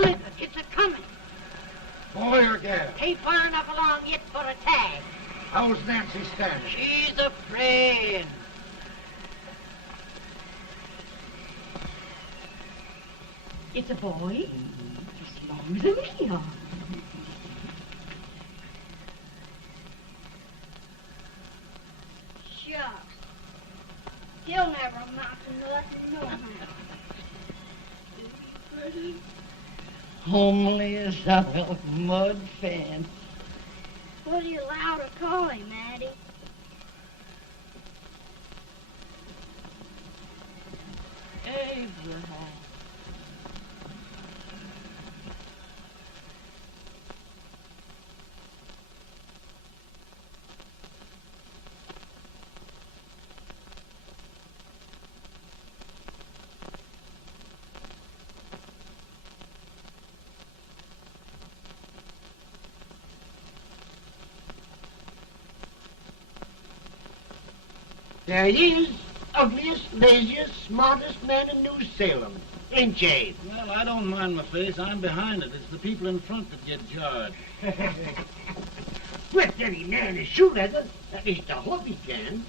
Lincoln, it's a-coming. Boy or gal? Ain't far enough along yet for a tag. How's Nancy standing? She's afraid. It's a boy, as long as a me are. Shucks. He'll never amount to nothing, no how. Homely as a mud fence. What do you allow to call him, Addie? Abraham. There he is, ugliest, laziest, smartest man in New Salem, ain't ye? Well, I don't mind my face. I'm behind it. It's the people in front that get jarred. With any man is shoe leather, at least I hope he can.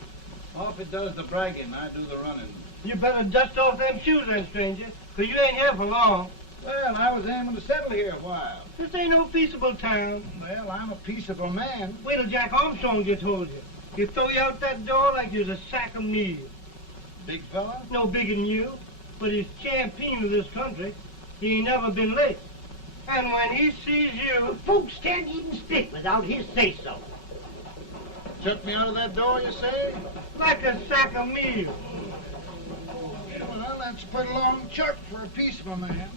Offut does the bragging, I do the running. You better dust off them shoes then, stranger, 'cause you ain't here for long. Well, I was aiming to settle here a while. This ain't no peaceable town. Well, I'm a peaceable man. Wait till Jack Armstrong gets hold of you. He'll throw you out that door like you're a sack of meal. Big fella? No bigger than you, but he's champion of this country. He ain't never been late. And when he sees you... Folks can't even speak without his say-so. Shut me out of that door, you say? Like a sack of meal. Well, that's a pretty long chart for a peaceable man.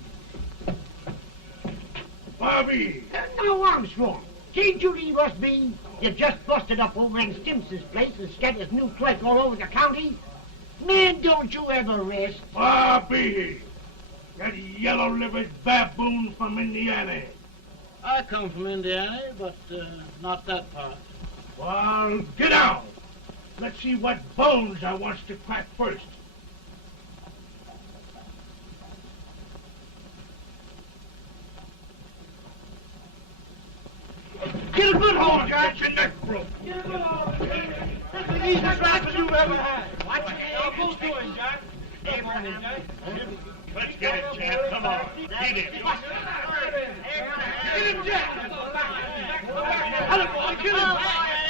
Bobby! Now, Armstrong, can't you leave us be? You just busted up over in Simpson's place and scattered new clerk all over the county. Man, don't you ever rest. Bobby! That yellow-livered baboon from Indiana. I come from Indiana, but not that part. Well, get out. Let's see what bones I wants to crack first. Get a good hold, Jack. Get your neck broke. Get a good hold. That's the easiest rifle you've ever had. Watch it. Now, go to him, Jack. Come on, Jack. Let's get it, Jack. Come on. Get it. Get him, Jack. Hello, boy. Kill him.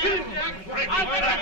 Kill him, Jack. Break his back.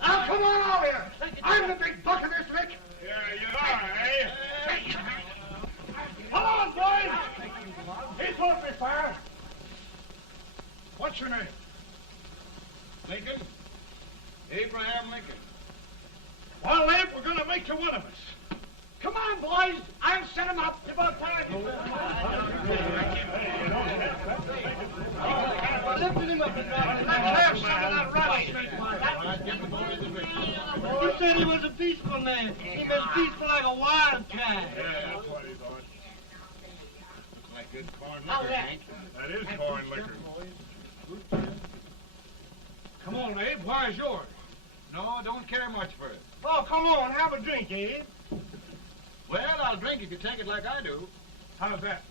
Now, come on over here. I'm the big buck of this lick. Yeah, you are, eh? Come on, boys. He's off me, fire. What's your name? Lincoln? Abraham Lincoln. Well, Abe, we're going to make you one of us. Come on, boys. I'll set him up. It's about time. Lifting him up and down. Let's have some of that rattlesnake. You said he was a peaceful man. He was peaceful like a wildcat. Yeah, that's what he thought. Looks like good corn How's liquor, that? Hank. That is corn liquor. Come on, Abe. Where's yours? No, don't care much for it. Oh, come on. Have a drink, Abe. Well, I'll drink if you take it like I do. How's that?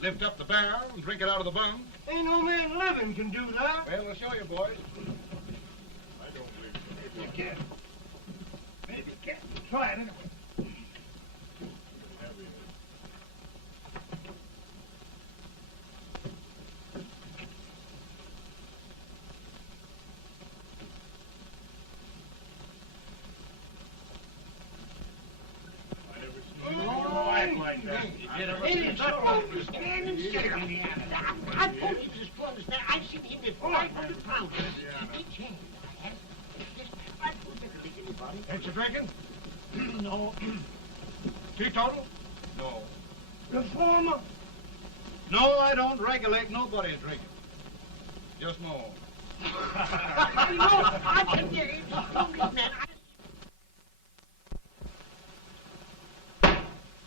Lift up the barrel and drink it out of the bung. Ain't no man living can do that. Well, we'll show you, boys. I don't believe so. Maybe you can. Maybe you can. Try it anyway. I told you this to understand. I've seen him with 500 pounds. He changed. I don't think anybody. Ain't you drinking? No. Teetotal? No. Reformer. No, I don't regulate nobody's drinking. Just my own. I can get it. Man.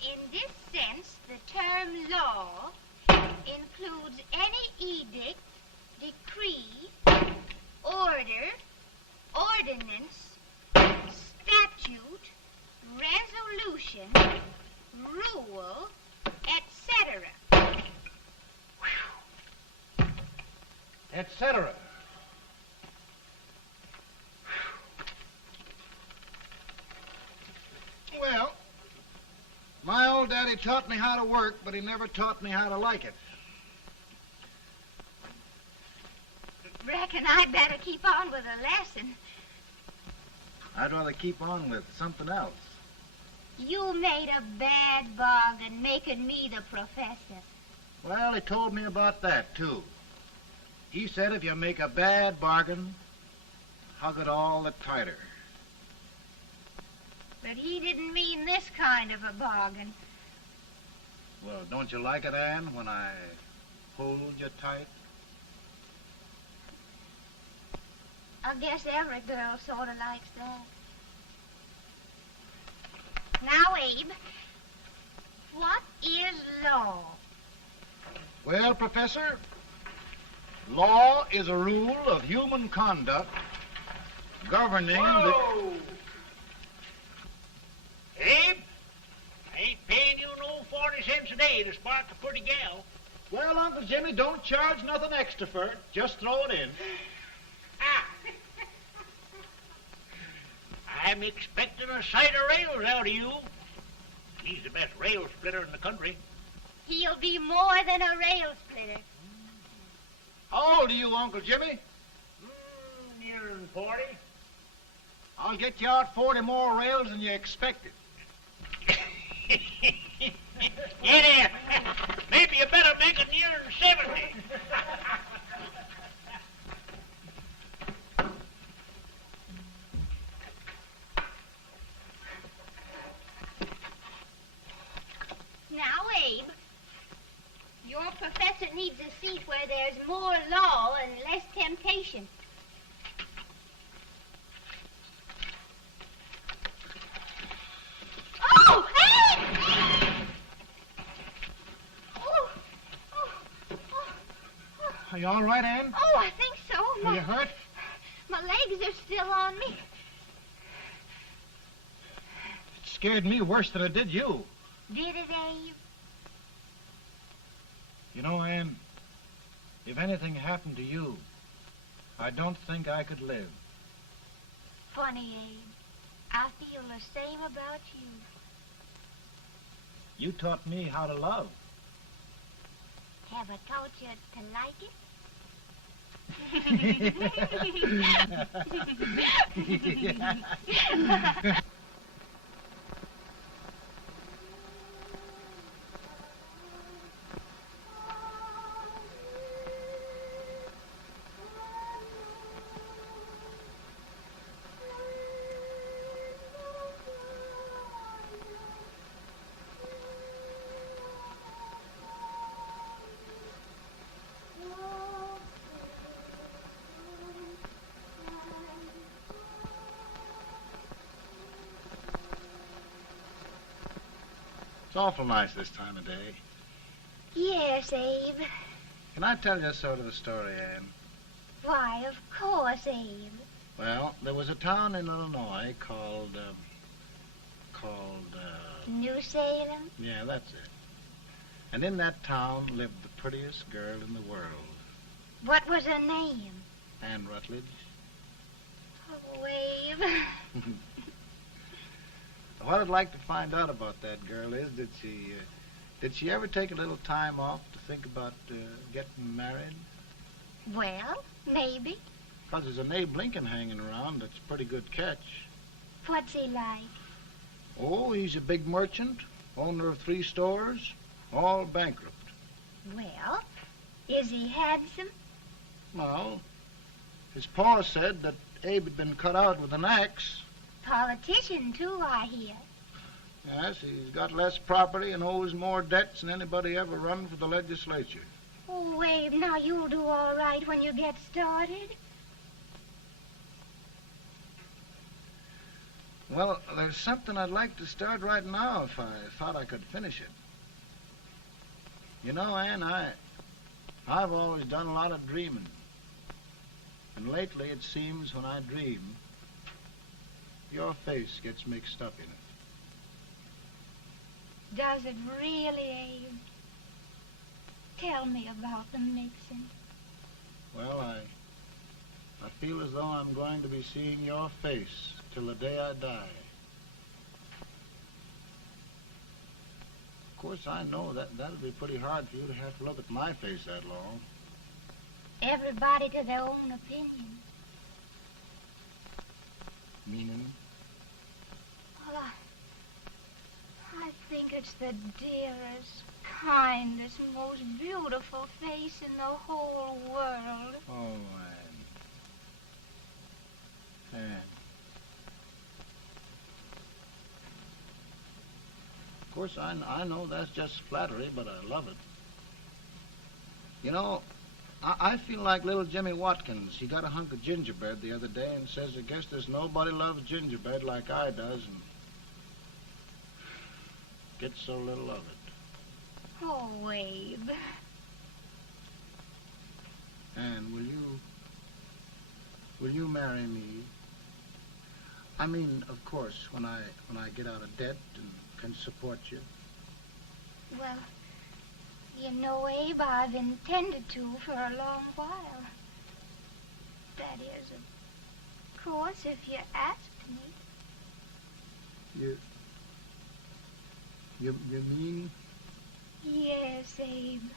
In this sense, the term law includes any edict, decree, order, ordinance, statute, resolution, rule, etc. Etc. Well, my old daddy taught me how to work, but he never taught me how to like it. Reckon I'd better keep on with the lesson. I'd rather keep on with something else. You made a bad bargain making me the professor. Well, he told me about that, too. He said if you make a bad bargain, hug it all the tighter. But he didn't mean this kind of a bargain. Well, don't you like it, Ann, when I hold you tight? I guess every girl sort of likes that. Now, Abe, what is law? Well, Professor, law is a rule of human conduct governing Whoa! Abe, I ain't paying you no 40 cents a day to spark a pretty gal. Well, Uncle Jimmy, don't charge nothing extra for it. Just throw it in. Ah. I'm expecting a sight of rails out of you. He's the best rail splitter in the country. He'll be more than a rail splitter. How old are you, Uncle Jimmy? Nearing 40. I'll get you out 40 more rails than you expected. Yeah, maybe you better make it nearing 70. Now, Abe, your professor needs a seat where there's more law and less temptation. Oh, Abe! Are you all right, Ann? Oh, I think so. Are you hurt? My legs are still on me. It scared me worse than it did you. Did it, Abe? You know, Ann, if anything happened to you, I don't think I could live. Funny, Abe. I feel the same about you. You taught me how to love. Have I taught you to like it? It's awful nice this time of day. Yes, Abe. Can I tell you sort of a story, Ann? Why, of course, Abe. Well, there was a town in Illinois called, New Salem? yeah, that's it. And in that town lived the prettiest girl in the world, What was her name? Ann Rutledge. Oh, Abe. What I'd like to find out about that girl is, did she ever take a little time off to think about getting married? Well, maybe. Because there's an Abe Lincoln hanging around that's a pretty good catch. What's he like? Oh, he's a big merchant, owner of 3 stores. All bankrupt. Well, is he handsome? Well, his pa said that Abe had been cut out with an axe. Politician, too, I hear. Yes, he's got less property and owes more debts than anybody ever run for the legislature. Oh, Abe, now you'll do all right when you get started. Well, there's something I'd like to start right now if I thought I could finish it. You know, Ann, I've always done a lot of dreaming. And lately it seems when I dream, your face gets mixed up in it. Does it really, Abe? Tell me about the mixing. Well, I feel as though I'm going to be seeing your face till the day I die. Of course, I know that'll be pretty hard for you to have to look at my face that long. Everybody to their own opinion. Meaning? Well, I think it's the dearest, kindest, most beautiful face in the whole world. Oh, Ann. Ann. Of course, I know that's just flattery, but I love it. You know, I feel like little Jimmy Watkins. He got a hunk of gingerbread the other day and says, I guess there's nobody loves gingerbread like I does, and gets so little of it. Oh, Abe. Ann, will you marry me? I mean, of course, when I get out of debt and can support you. Well, you know, Abe, I've intended to for a long while. That is, of course, if you asked me. You mean? Yes, Abe.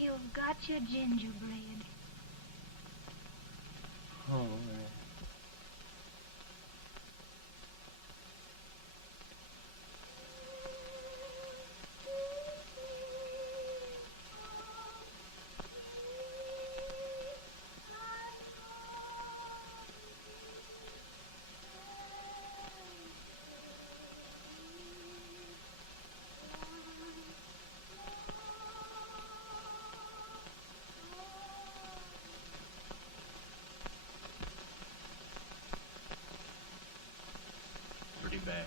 You've got your gingerbread. Oh, Bad.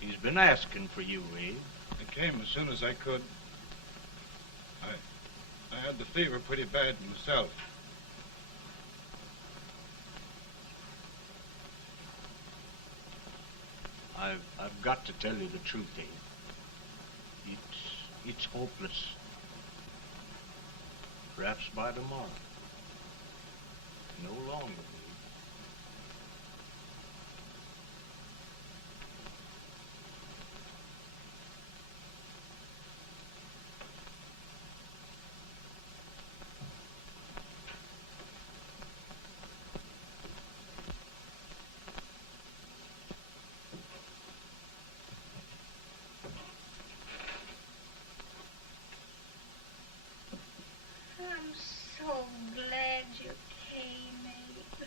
He's been asking for you, Abe. I came as soon as I could. I had the fever pretty bad myself. I've got to tell you the truth, Abe. It's hopeless. Perhaps by tomorrow. No longer. I'm so glad you came, Abe.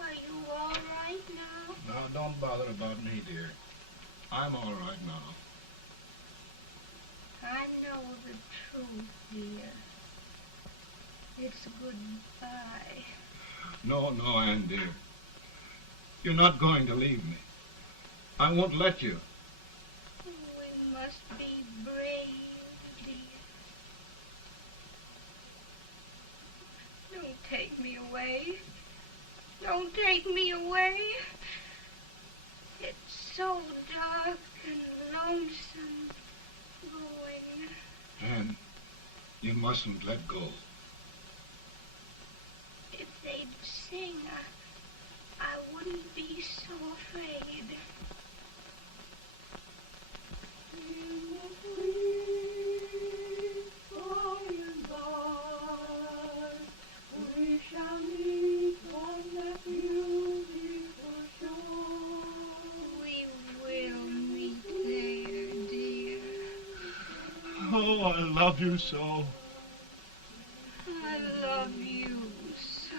Are you all right now? No, don't bother about me, dear. I'm all right now. I know the truth, dear. It's goodbye. No, Ann, dear. You're not going to leave me. I won't let you. We must be brave, dear. Don't take me away. Don't take me away. It's so dark and lonesome going. Ann, you mustn't let go. If they'd sing, I wouldn't be so afraid. We I love you so. I love you so.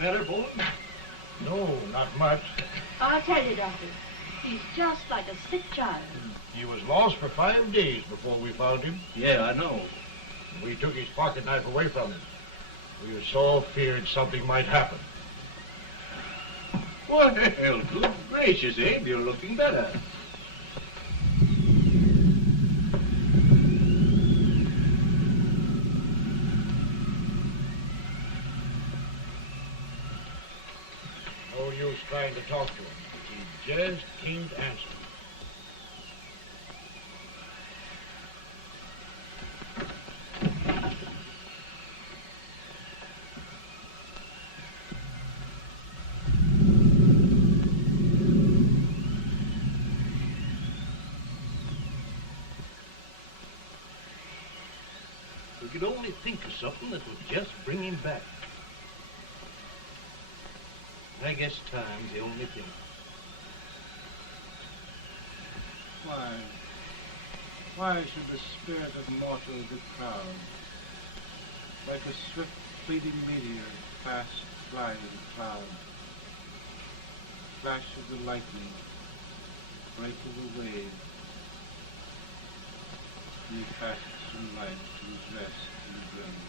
Better, boy? No, not much. I'll tell you, Doctor, he's just like a sick child. He was lost for 5 days before we found him. Yeah, I know. We took his pocket knife away from him. We were so feared something might happen. Well, good gracious, Abe, you're looking better. No use trying to talk to him. He just can't answer. We could only think of something that would just bring him back. I guess time's the only thing. Why should the spirit of mortal be proud? Like a swift fleeting meteor, fast flying cloud. Flash of the lightning, break of the wave. He passes from life to his rest in the grave.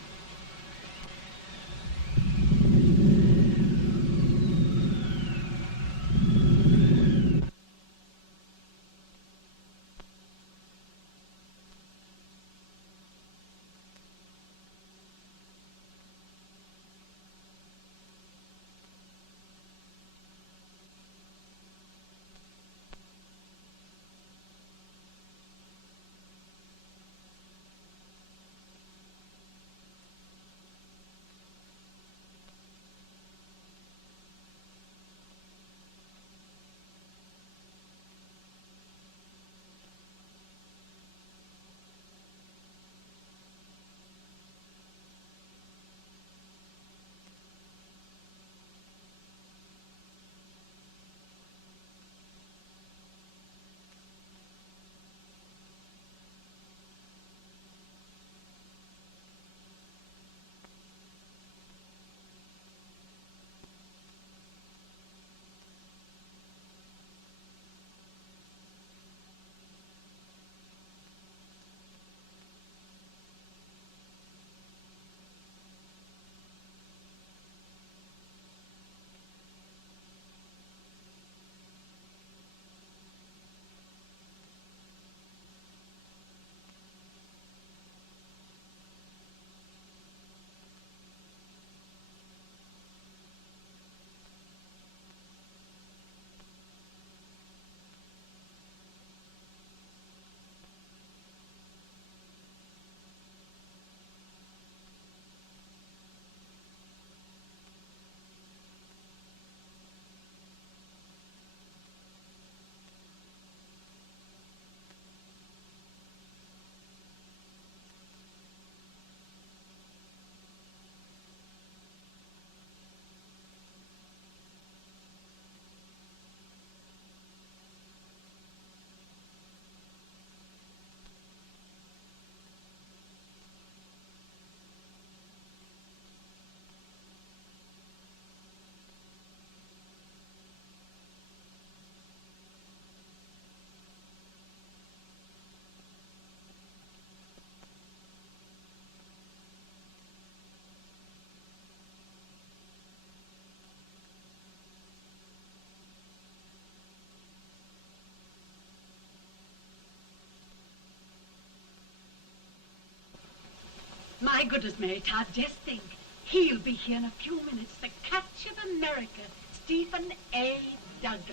My goodness, Mary Todd, just think. He'll be here in a few minutes. The catch of America, Stephen A. Douglas.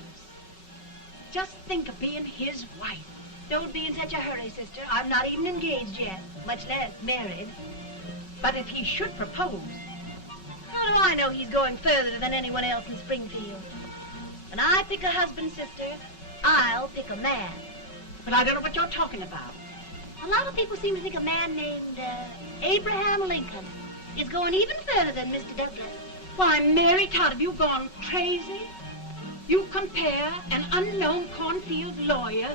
Just think of being his wife. Don't be in such a hurry, sister. I'm not even engaged yet, much less married. But if he should propose... How do I know he's going further than anyone else in Springfield? When I pick a husband, sister, I'll pick a man. But I don't know what you're talking about. A lot of people seem to think a man named Abraham Lincoln is going even further than Mr. Douglas. Why, Mary Todd, have you gone crazy? You compare an unknown cornfield lawyer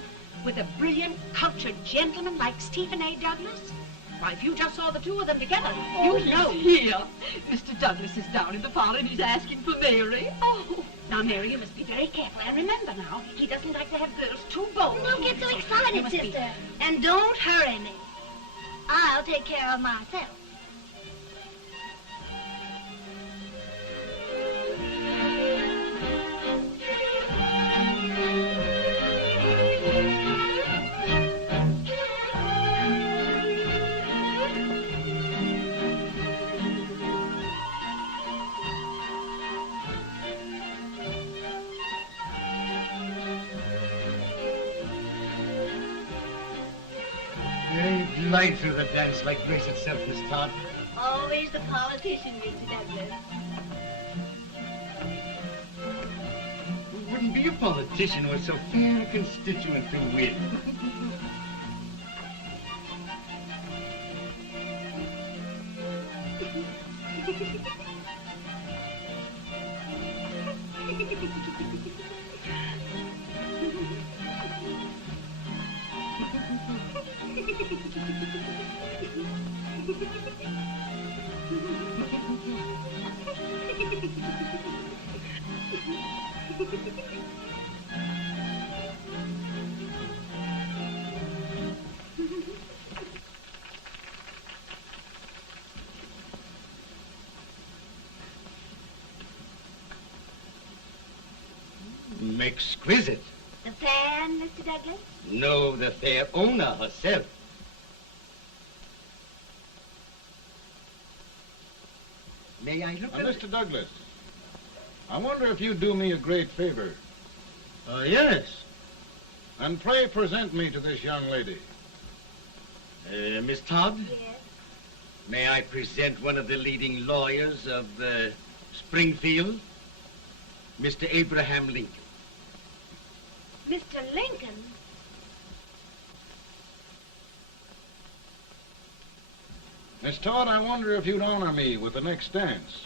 with a brilliant, cultured gentleman like Stephen A. Douglas? Why, if you just saw the two of them together, you'd know. Here. Mr. Douglas is down in the parlor and he's asking for Mary. Oh, now, Mary, you must be very careful. And remember now, he doesn't like to have girls too bold. Don't get so excited, sister. And don't hurry me. I'll take care of myself. You glide through the dance like grace itself, Miss Todd. Always the politician, Mr. Douglas. We wouldn't be a politician with so fair a constituent to win. Exquisite. The fan, Mr. Douglas? No, the fair owner herself. May I look at Mr. Douglas, I wonder if you'd do me a great favor. Yes. And pray present me to this young lady. Miss Todd? Yes. May I present one of the leading lawyers of Springfield, Mr. Abraham Lincoln. Mr. Lincoln? Miss Todd, I wonder if you'd honor me with the next dance.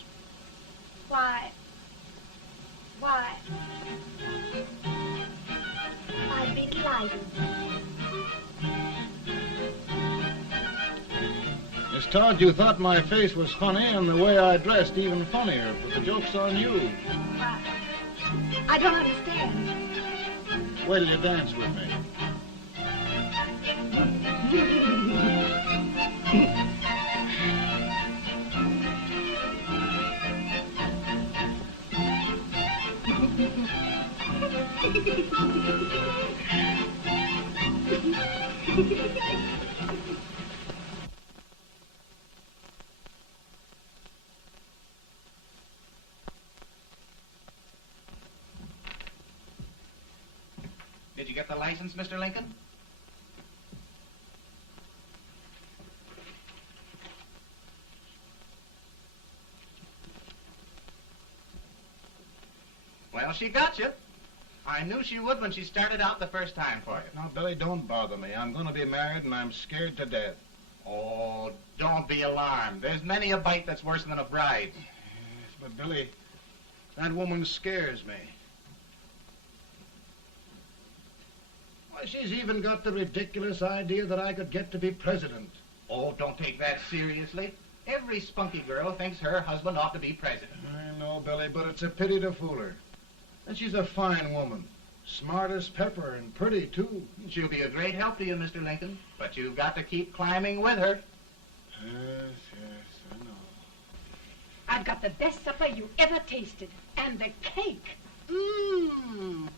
Why, I'd be delighted. Miss Todd, you thought my face was funny and the way I dressed even funnier, but the joke's on you. I don't understand. Wait till you dance with me. Did you get the license, Mr. Lincoln? Well, she got you. I knew she would when she started out the first time for you. Now, Billy, don't bother me. I'm going to be married and I'm scared to death. Oh, don't be alarmed. There's many a bite that's worse than a bride. Yes, but Billy, that woman scares me. Why, she's even got the ridiculous idea that I could get to be president. Oh, don't take that seriously. Every spunky girl thinks her husband ought to be president. I know, Billy, but it's a pity to fool her. And she's a fine woman. Smart as pepper and pretty, too. She'll be a great help to you, Mr. Lincoln. But you've got to keep climbing with her. Yes, I know. I've got the best supper you ever tasted. And the cake. Mmm.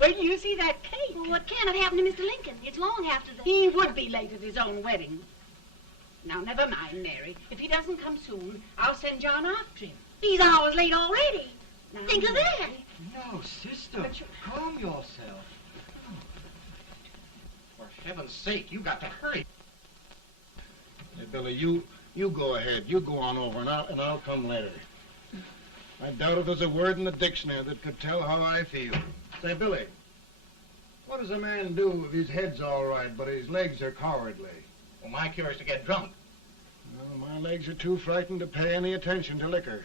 Wait till you see that cake. Well, what can have happened to Mr. Lincoln? It's long after the... He would be late at his own wedding. Now, never mind, Mary. If he doesn't come soon, I'll send John after him. He's hours late already. Now, Think of that. No, sister, calm yourself. heaven's sake, you got to hurry. Hey, Billy, you go ahead. You go on over, and I'll come later. I doubt if there's a word in the dictionary that could tell how I feel. Say, Billy, what does a man do if his head's all right, but his legs are cowardly? Well, my cure is to get drunk. Well, my legs are too frightened to pay any attention to liquor.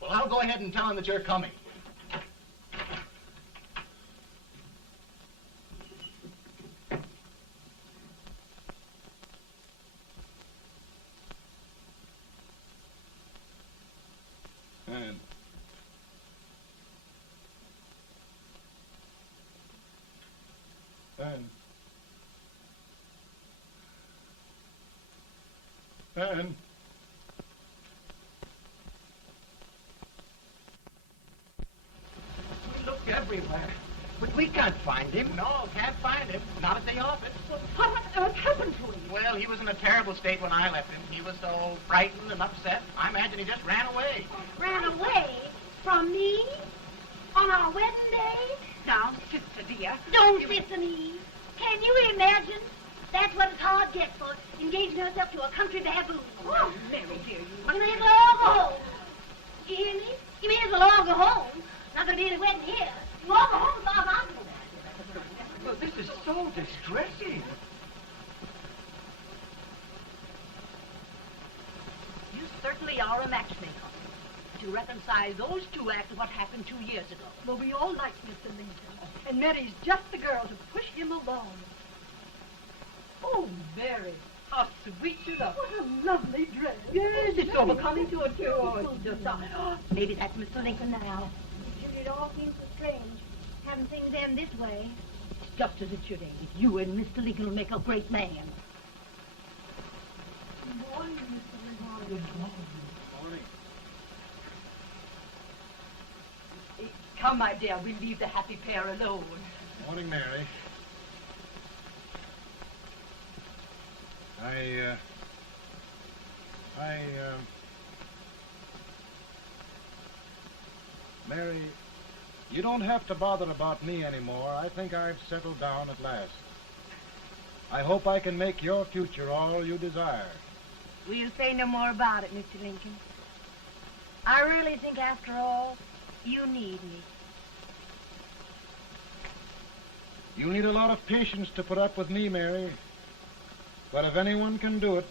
Well, I'll go ahead and tell him that you're coming. And We looked everywhere, but we can't find him. No, can't find him. Not at the office. Well, what on earth happened to him? Well, he was in a terrible state when I left him. He was so frightened and upset. I imagine he just ran away. Ran away from me? On our wedding day? Now, sister dear. Don't listen, Eve. Can you imagine? That's what Todd gets for engaging herself to a country baboon. Oh, Mary, dear, You may as well all go home. You hear me? You may as well all go home. Not gonna be any wedding here. You all go home as far as I'm concerned. Well, this is so distressing. You certainly are a matchmaker. To reconcile those two after what happened 2 years ago. Well, we all like Mr. Lincoln, and Mary's just the girl to push him along. Oh, Mary, how sweet you look. What a lovely dress. Yes, it's overcoming to it, too. Oh, it's just, maybe that's Mr. Lincoln now. It all seems so strange, having things end this way. It's just as it should end. You and Mr. Lincoln will make a great man. Good morning, Mr. Lincoln. Good morning. Morning. Come, my dear, we'll leave the happy pair alone. Morning, Mary. Mary, you don't have to bother about me anymore. I think I've settled down at last. I hope I can make your future all you desire. We'll say no more about it, Mr. Lincoln. I really think, after all, you need me. You need a lot of patience to put up with me, Mary. But if anyone can do it,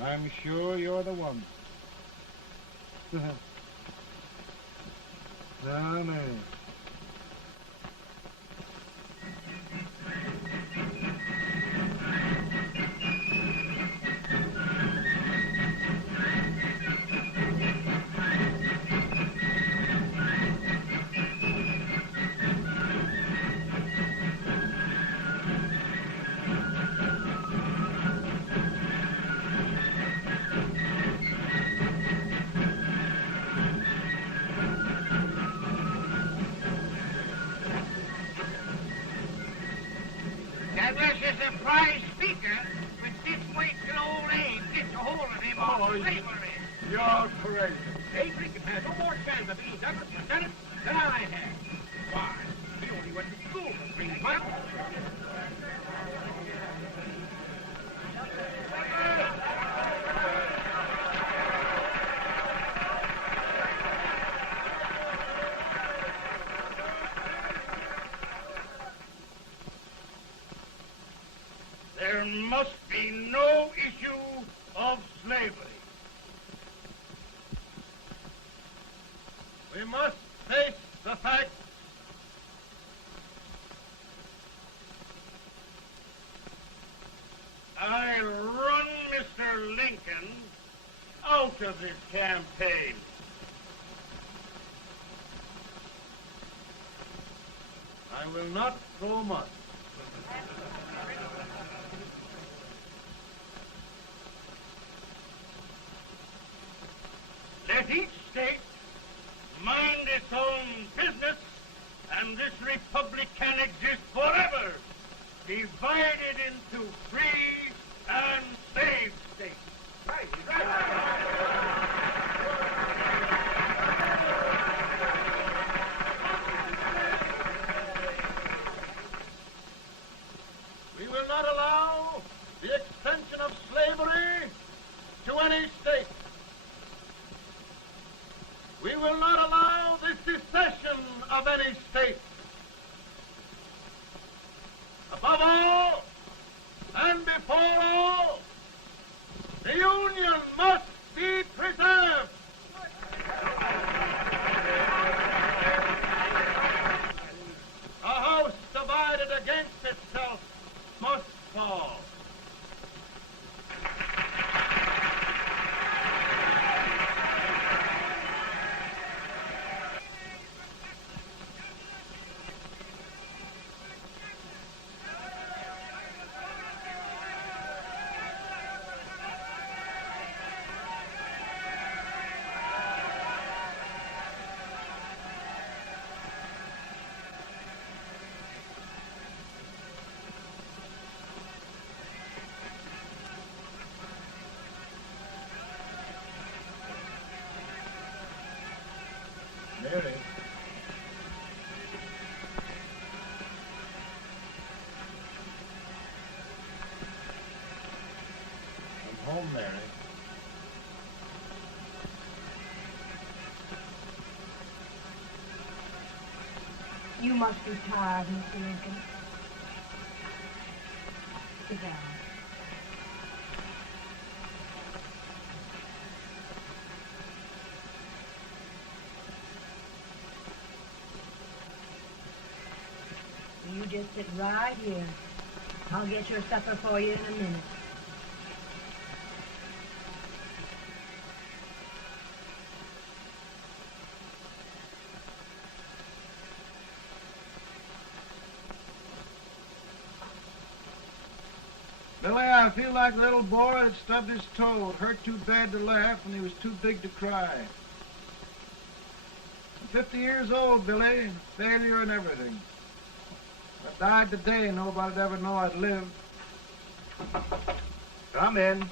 I'm sure you're the one. Now, Mary. Douglas is a prize speaker, but this way till old Abe gets a hold of him on slavery. You're crazy. Abe Lincoln has no more chance of being Douglas Lieutenant than I have. Why? He only went to school for 3 months. There must be no issue of slavery. We must face the fact I run Mr. Lincoln out of this campaign. I will not throw much. Let each state mind its own business, and this republic can exist forever, divided into free and slave states. Right, We will not allow slavery to any state. We will not allow the secession of any state. Above all, and before all, the Union must be preserved. A house divided against itself must fall. Mary. I'm home, Mary. You must be tired, Mr. Lincoln. Sit down. You just sit right here. I'll get your supper for you in a minute. Billy, I feel like a little boy that stubbed his toe. It hurt too bad to laugh and he was too big to cry. I'm 50 years old, Billy. Failure and everything. If I died today, nobody'd ever know I'd lived. Come in.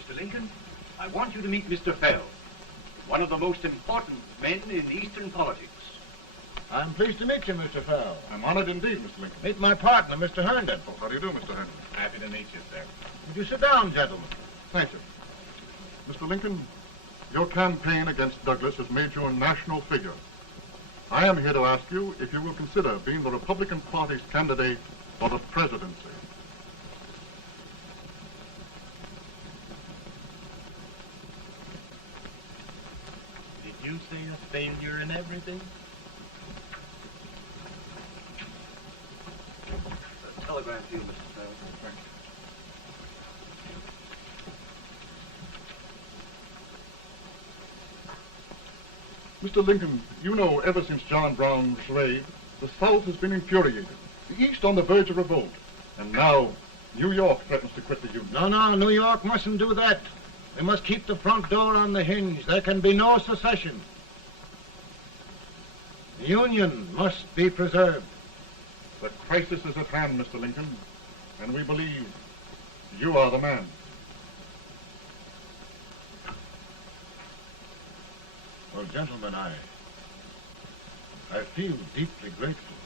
Mr. Lincoln, I want you to meet Mr. Fell, one of the most important men in Eastern politics. I'm pleased to meet you, Mr. Fell. I'm honored indeed, Mr. Lincoln. Meet my partner, Mr. Herndon. Oh, how do you do, Mr. Herndon? Happy to meet you, sir. Would you sit down, gentlemen? Thank you. Mr. Lincoln, your campaign against Douglas has made you a national figure. I am here to ask you if you will consider being the Republican Party's candidate for the presidency. Did you say a failure in everything? A telegram to you, Mr. Fell. Thank you. Mr. Lincoln, you know ever since John Brown was slaved, the South has been infuriated, the East on the verge of revolt, and now New York threatens to quit the Union. No, New York mustn't do that. We must keep the front door on the hinge. There can be no secession. The Union must be preserved. The crisis is at hand, Mr. Lincoln, and we believe you are the man. Well, gentlemen, I feel deeply grateful.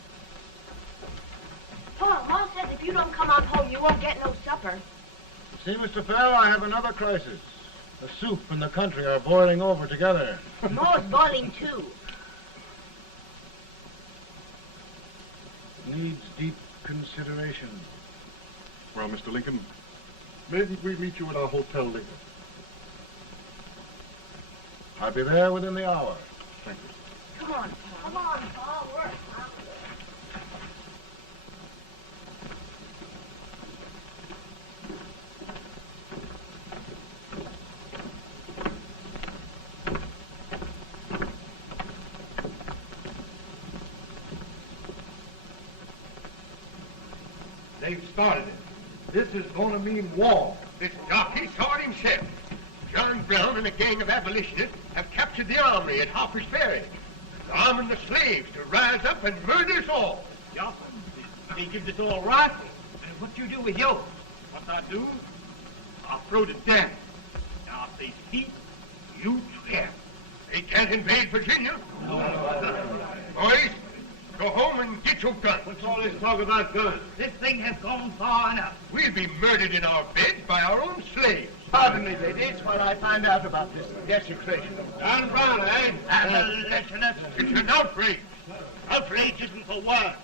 Pa, Ma says if you don't come on home, you won't get no supper. See, Mr. Fell, I have another crisis. The soup and the country are boiling over together. Ma's boiling too. Needs deep consideration. Well, Mr. Lincoln, maybe we meet you at our hotel later. I'll be there within the hour. Thank you. Come on, Pa. Come on, Pa. We're hungry. They've started it. This is going to mean war. This jockey saw it himself. John Brown and a gang of abolitionists have captured the armory at Harper's Ferry. They're arming the slaves to rise up and murder us all. Johnson, they give us all rifles. And what you do with yours? What I do? I'll throw the dam. Now, if they speak, you swear. They can't invade Virginia. Boys, Go home and get your gun. What's all this talk about guns? This thing has gone far enough. We'll be murdered in our beds by our own slaves. Pardon me, ladies, while I find out about this desecration. John Brown, eh? Abolitionist. It's an outrage. Outrage isn't the word.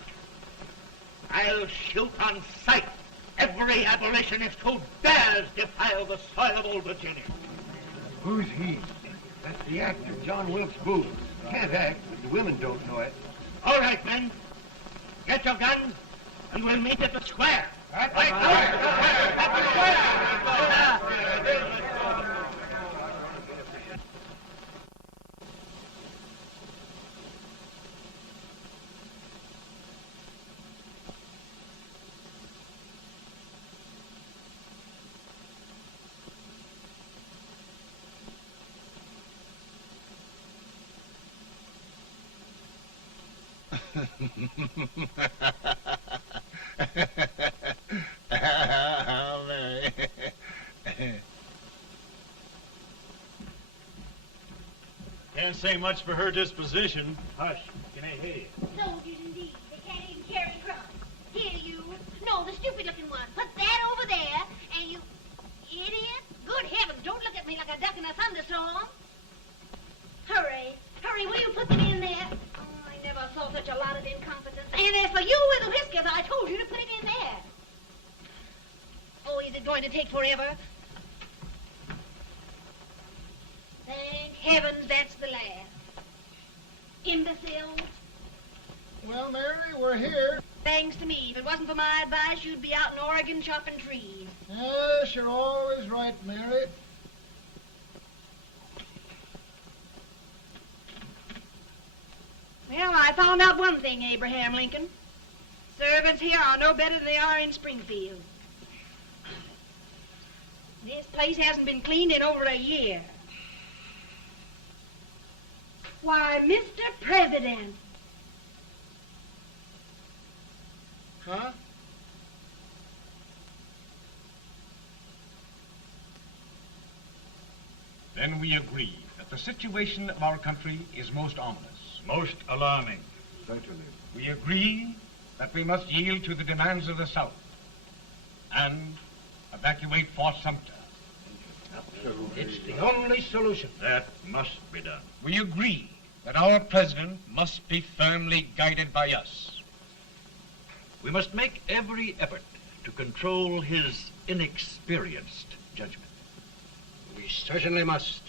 I'll shoot on sight every abolitionist who dares defile the soil of old Virginia. Who's he? That's the actor, John Wilkes Booth. Can't act, but the women don't know it. All right, men. Get your guns, and we'll meet at the square. At the Can't say much for her disposition. Hush, can I hear you? Soldiers indeed. They can't even carry crumbs. Here, you. No, the stupid-looking one. Put that over there, and you... Idiot. Good heavens, don't look at me like a duck in a thunderstorm. Hurry. Hurry, will you put them in there? Oh, I never saw such a lot of incompetence. And as for you with the whiskers, I told you to put it in there. Oh, is it going to take forever? Thank heavens that's the last. Imbeciles. Well, Mary, we're here. Thanks to me. If it wasn't for my advice, you'd be out in Oregon chopping trees. Yes, you're always right, Mary. Well, I found out one thing, Abraham Lincoln. Servants here are no better than they are in Springfield. This place hasn't been cleaned in over a year. Why, Mr. President. Huh? Then we agree that the situation of our country is most ominous. Most alarming. Certainly. We agree that we must yield to the demands of the South and evacuate Fort Sumter. It's the only solution. That must be done. We agree that our president must be firmly guided by us. We must make every effort to control his inexperienced judgment. We certainly must.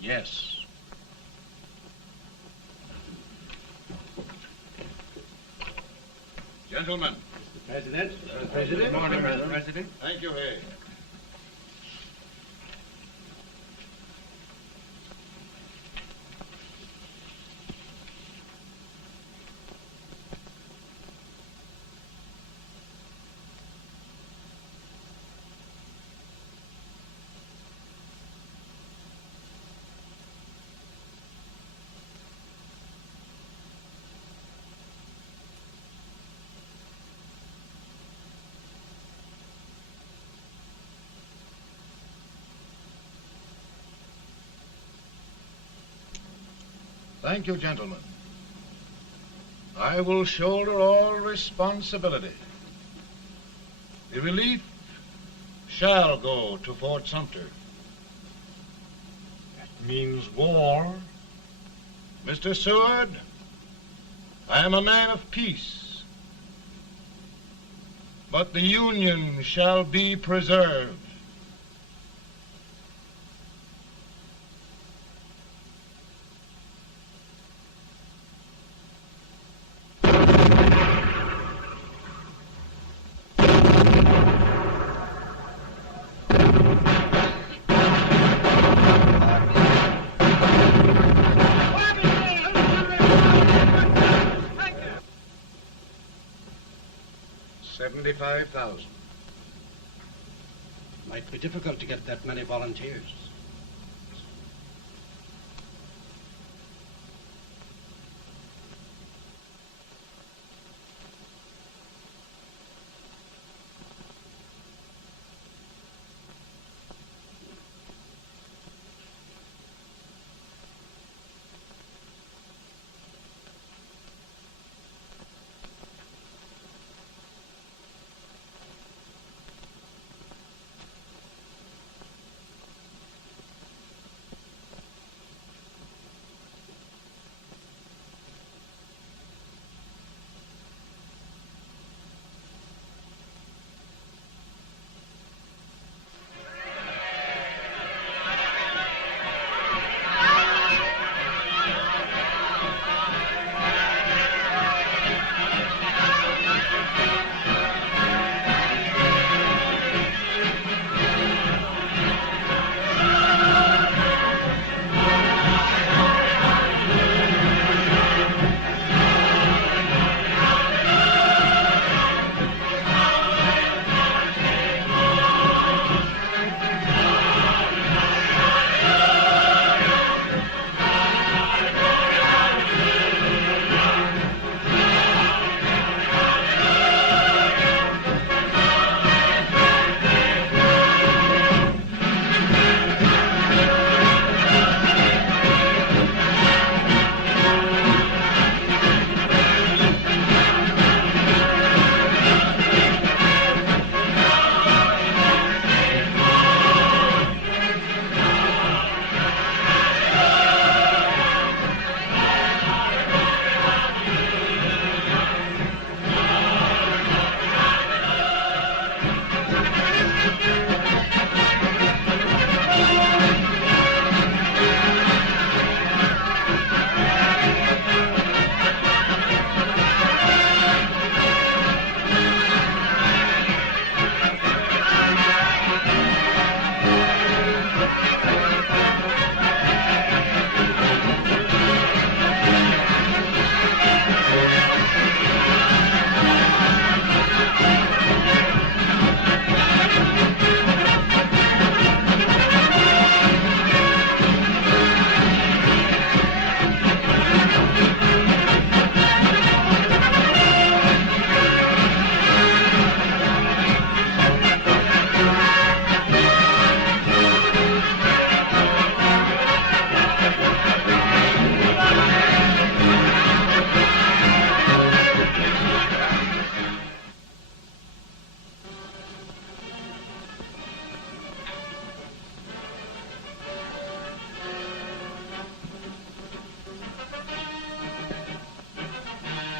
Yes. Gentlemen. Mr. President. Mr. President. Good morning, Mr. President. Thank you, Hay. Thank you, gentlemen. I will shoulder all responsibility. The relief shall go to Fort Sumter. That means war. Mr. Seward, I am a man of peace, but the Union shall be preserved. $75,000. Might be difficult to get that many volunteers.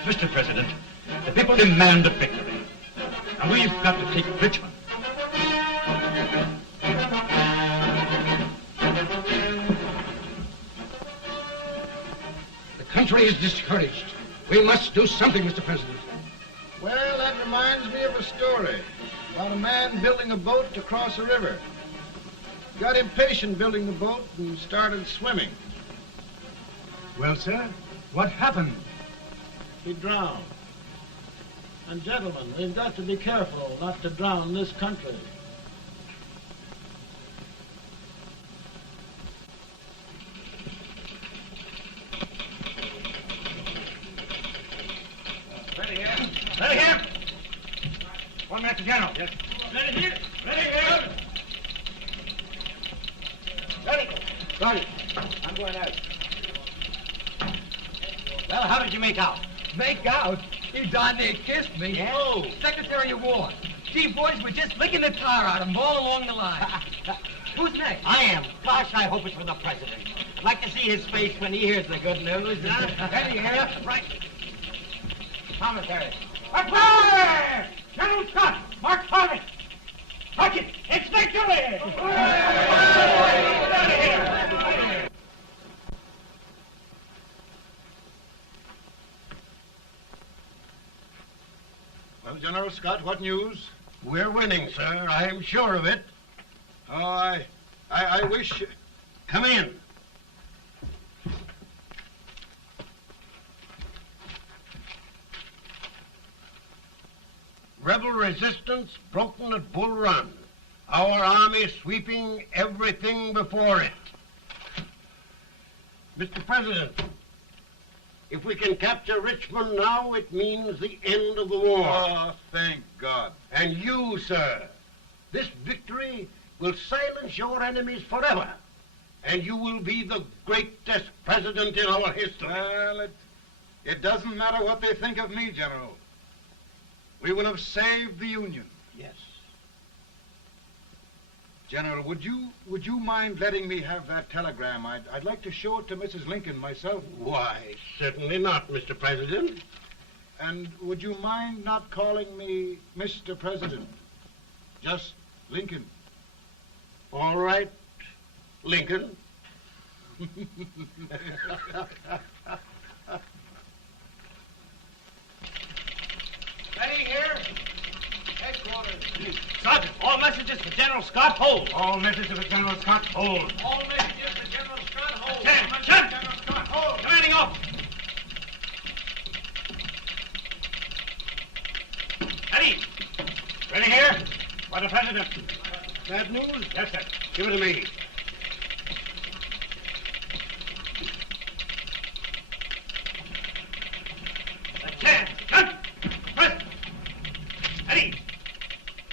Mr. President, the people demand a victory. And we've got to take Richmond. The country is discouraged. We must do something, Mr. President. Well, that reminds me of a story about a man building a boat to cross a river. Got impatient building the boat and started swimming. Well, sir, what happened? He drowned. And gentlemen, we've got to be careful not to drown this country. Ready here. Ready here. One minute to General. Yes. Ready here. Ready here. Ready. Ready. I'm going out. Well, how did you make out? Make out? He darn near kissed me. Yeah? Oh, Secretary of War. Gee, boys, we're just licking the tar out of him all along the line. Who's next? I am. Gosh, I hope it's for the President. I'd like to see his face when he hears the good news. Ready here. Right. Commissary. Fire! General Scott! Mark Harvey! Touch it! It's victory! Out of here! Well, General Scott, what news? We're winning, sir. I'm sure of it. Oh, I wish... Come in. Rebel resistance broken at Bull Run. Our army sweeping everything before it. Mr. President, if we can capture Richmond now, it means the end of the war. Oh, thank God. And you, sir, this victory will silence your enemies forever. And you will be the greatest president in our history. Well, it doesn't matter what they think of me, General. We will have saved the Union. Yes. General, would you mind letting me have that telegram? I'd like to show it to Mrs. Lincoln myself. Why, certainly not, Mr. President. And would you mind not calling me Mr. President? Just Lincoln. All right, Lincoln. Ready here? Headquarters. Sergeant, all messages for General Scott, hold. All messages for General Scott, hold. All messages for General Scott, hold. General Scott, hold. Commanding off. Ready. Ready here? For the President. Bad news? Yes, sir. Give it to me.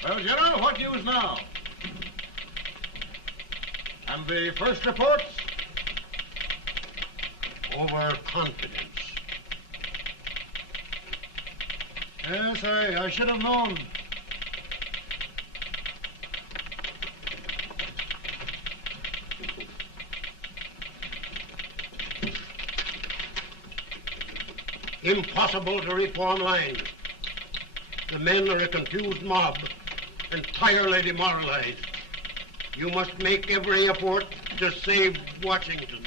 Well, General, what news now? And the first reports? Overconfidence. Yes, I should have known. Impossible to reform lines. The men are a confused mob, entirely demoralized. You must make every effort to save Washington.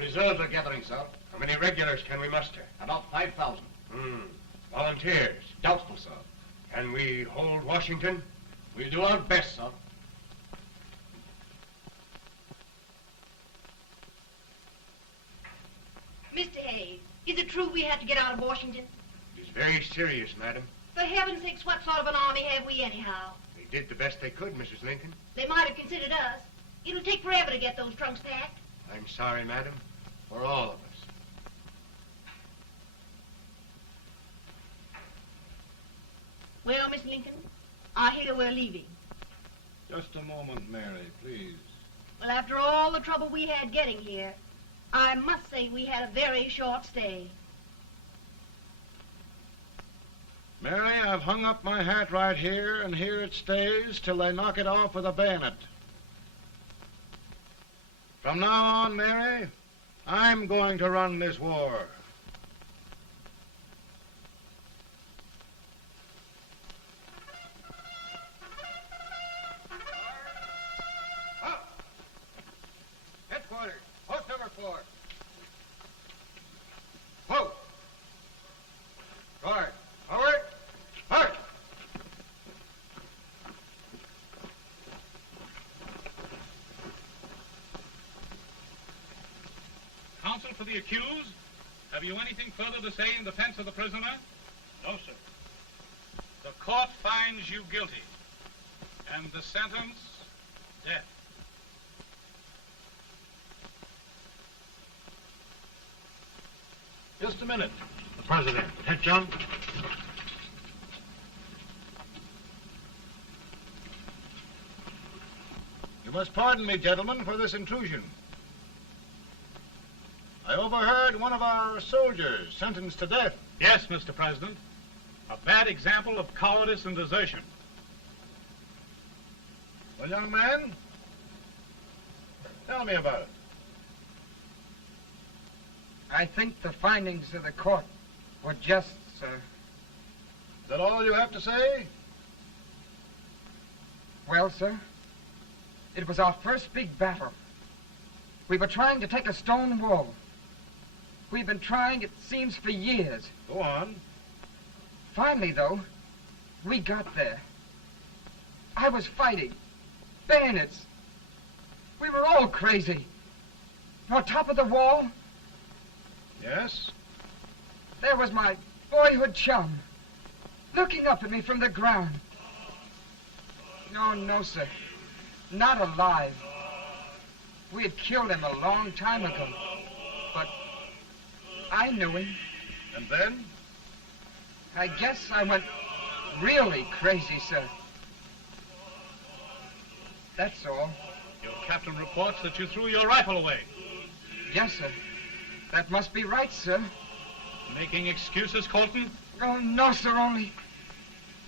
Reserves are gathering, sir. How many regulars can we muster? About 5,000. Volunteers? Doubtful, sir. Can we hold Washington? We'll do our best, sir. Mr. Hayes, is it true we have to get out of Washington? It is very serious, madam. For heaven's sakes, what sort of an army have we anyhow? They did the best they could, Mrs. Lincoln. They might have considered us. It'll take forever to get those trunks packed. I'm sorry, madam, for all of us. Well, Miss Lincoln, I hear we're leaving. Just a moment, Mary, please. Well, after all the trouble we had getting here, I must say we had a very short stay. Mary, I've hung up my hat right here, and here it stays till they knock it off with a bayonet. From now on, Mary, I'm going to run this war. Headquarters, post number 4. Whoa! Guard, forward, march! Counsel for the accused, have you anything further to say in defense of the prisoner? No, sir. The court finds you guilty, and the sentence, death. Just a minute. The president. Attention. You must pardon me, gentlemen, for this intrusion. I overheard one of our soldiers sentenced to death. Yes, Mr. President. A bad example of cowardice and desertion. Well, young man, tell me about it. I think the findings of the court were just, sir. Is that all you have to say? Well, sir, it was our first big battle. We were trying to take a stone wall. We've been trying, it seems, for years. Go on. Finally, though, we got there. I was fighting. Bayonets. We were all crazy. On top of the wall, Yes? there was my boyhood chum, looking up at me from the ground. No, sir. Not alive. We had killed him a long time ago. But I knew him. And then? I guess I went really crazy, sir. That's all. Your captain reports that you threw your rifle away. Yes, sir. That must be right, sir. Making excuses, Colton? Oh, no, sir, only...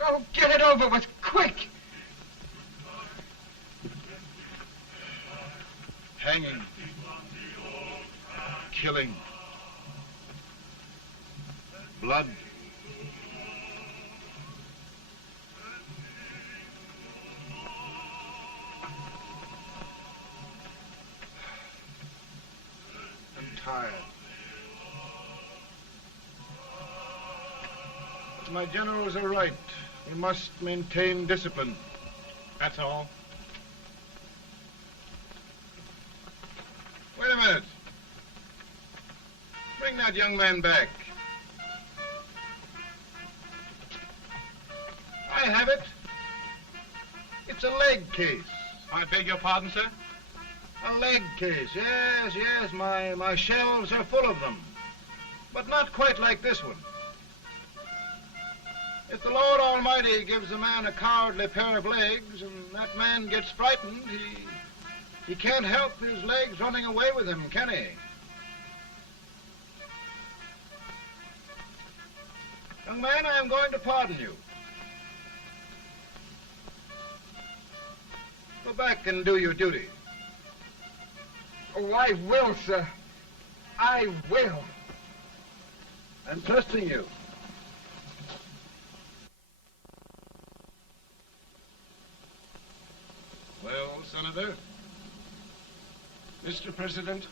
Oh, get it over with, quick! Hanging. Killing. Blood. I'm tired. My generals are right. We must maintain discipline. That's all. Wait a minute. Bring that young man back. I have it. It's a leg case. I beg your pardon, sir? A leg case, yes. My shelves are full of them. But not quite like this one. If the Lord Almighty gives a man a cowardly pair of legs and that man gets frightened, he can't help his legs running away with him, can he? Young man, I am going to pardon you. Go back and do your duty. Oh, I will, sir. I will. I'm trusting you. Well, Senator? Mr. President,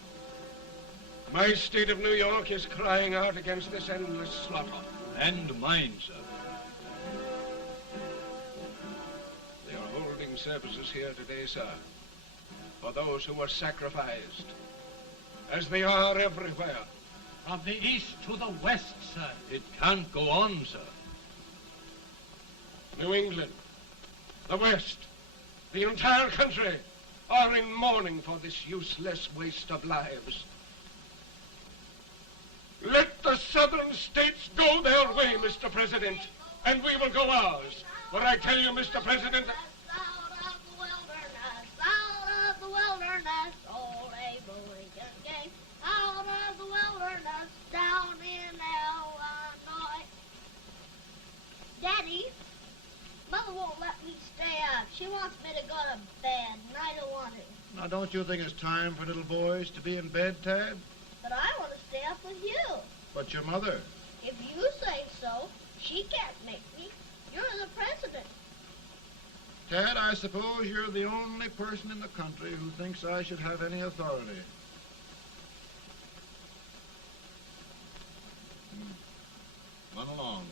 My state of New York is crying out against this endless slaughter. And mine, sir. They are holding services here today, sir, for those who were sacrificed, as they are everywhere. From the east to the west, sir. It can't go on, sir. New England, the West, the entire country are in mourning for this useless waste of lives. Let the southern states go their way, Mr. President, and we will go ours. For I tell you, Mr. President, Out of the wilderness, old Abe Lincoln came. Out of the wilderness, down in Illinois. Daddy, Mother won't let me stay up. She wants me to go to bed, and I don't want to. Now, don't you think it's time for little boys to be in bed, Tad? But I want to stay up with you. But your mother. If you say so, she can't make me. You're the president. Tad, I suppose you're the only person in the country who thinks I should have any authority. Run along.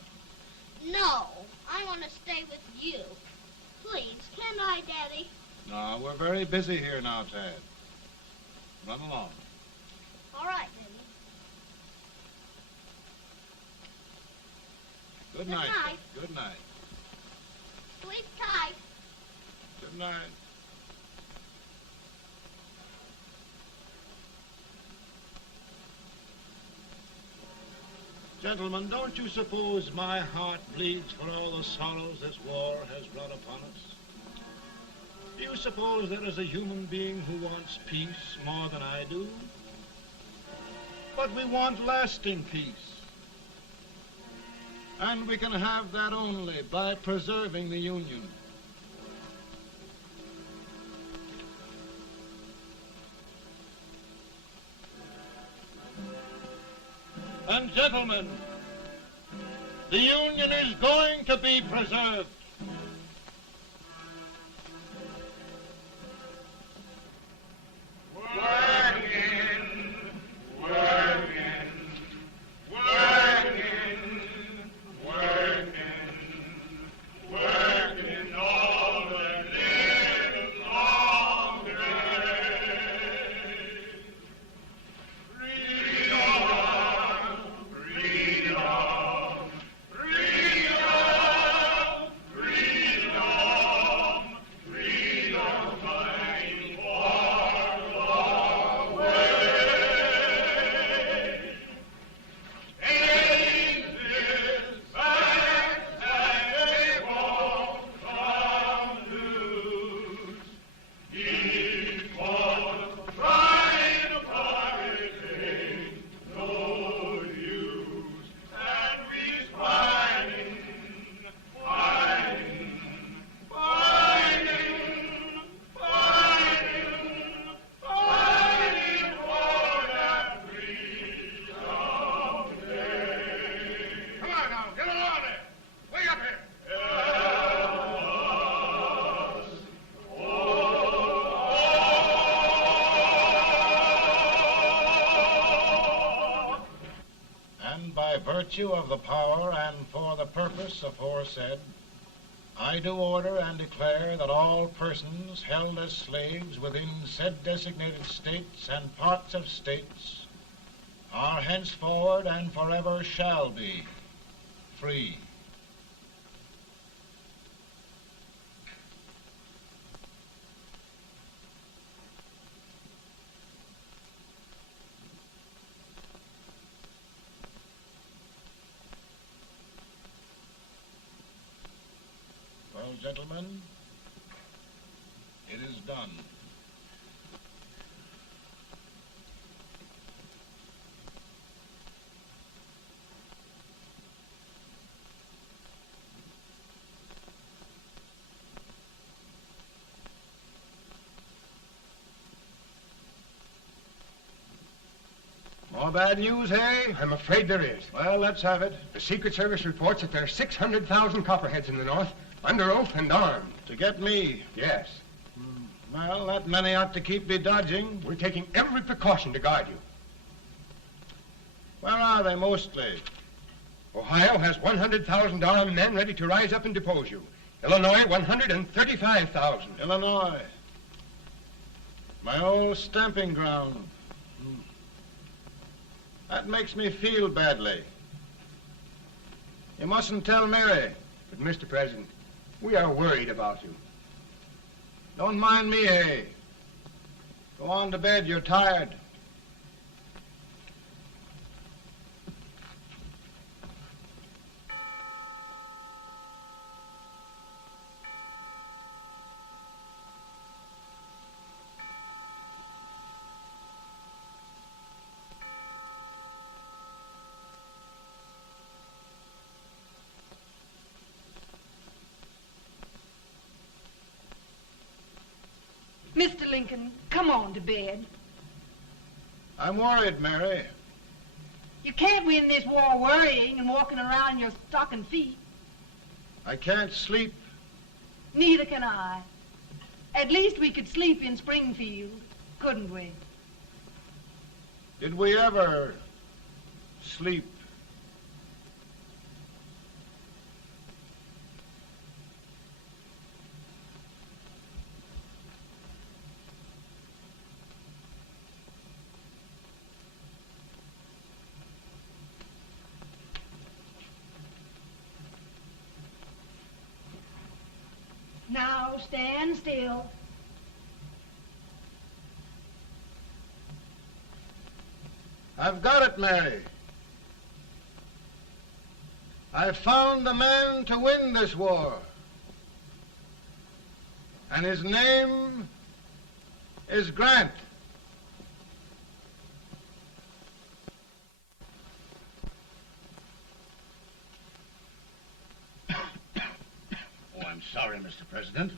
No, I want to stay with you. Please, can I, Daddy? No, we're very busy here now, Tad. Run along. All right, Daddy. Good night. night. Good night. Sleep tight. Good night. Gentlemen, don't you suppose my heart bleeds for all the sorrows this war has brought upon us? Do you suppose there is a human being who wants peace more than I do? But we want lasting peace. And we can have that only by preserving the Union. And gentlemen, the Union is going to be preserved. Virtue of the power and for the purpose aforesaid, I do order and declare that all persons held as slaves within said designated states and parts of states are henceforward and forever shall be free. Well, gentlemen, it is done. More bad news, hey? I'm afraid there is. Well, let's have it. The Secret Service reports that there are 600,000 copperheads in the North, under oath and armed. To get me? Yes. Well, that many ought to keep me dodging. We're taking every precaution to guard you. Where are they mostly? Ohio has 100,000 armed men ready to rise up and depose you. Illinois, 135,000. Illinois. My old stamping ground. That makes me feel badly. You mustn't tell Mary. But, Mr. President, we are worried about you. Don't mind me, eh? Go on to bed, you're tired. Mr. Lincoln, come on to bed. I'm worried, Mary. You can't win this war worrying and walking around in your stocking feet. I can't sleep. Neither can I. At least we could sleep in Springfield, couldn't we? Did we ever sleep? Now stand still. I've got it, Mary. I've found the man to win this war. And his name is Grant. Oh, I'm sorry, Mr. President,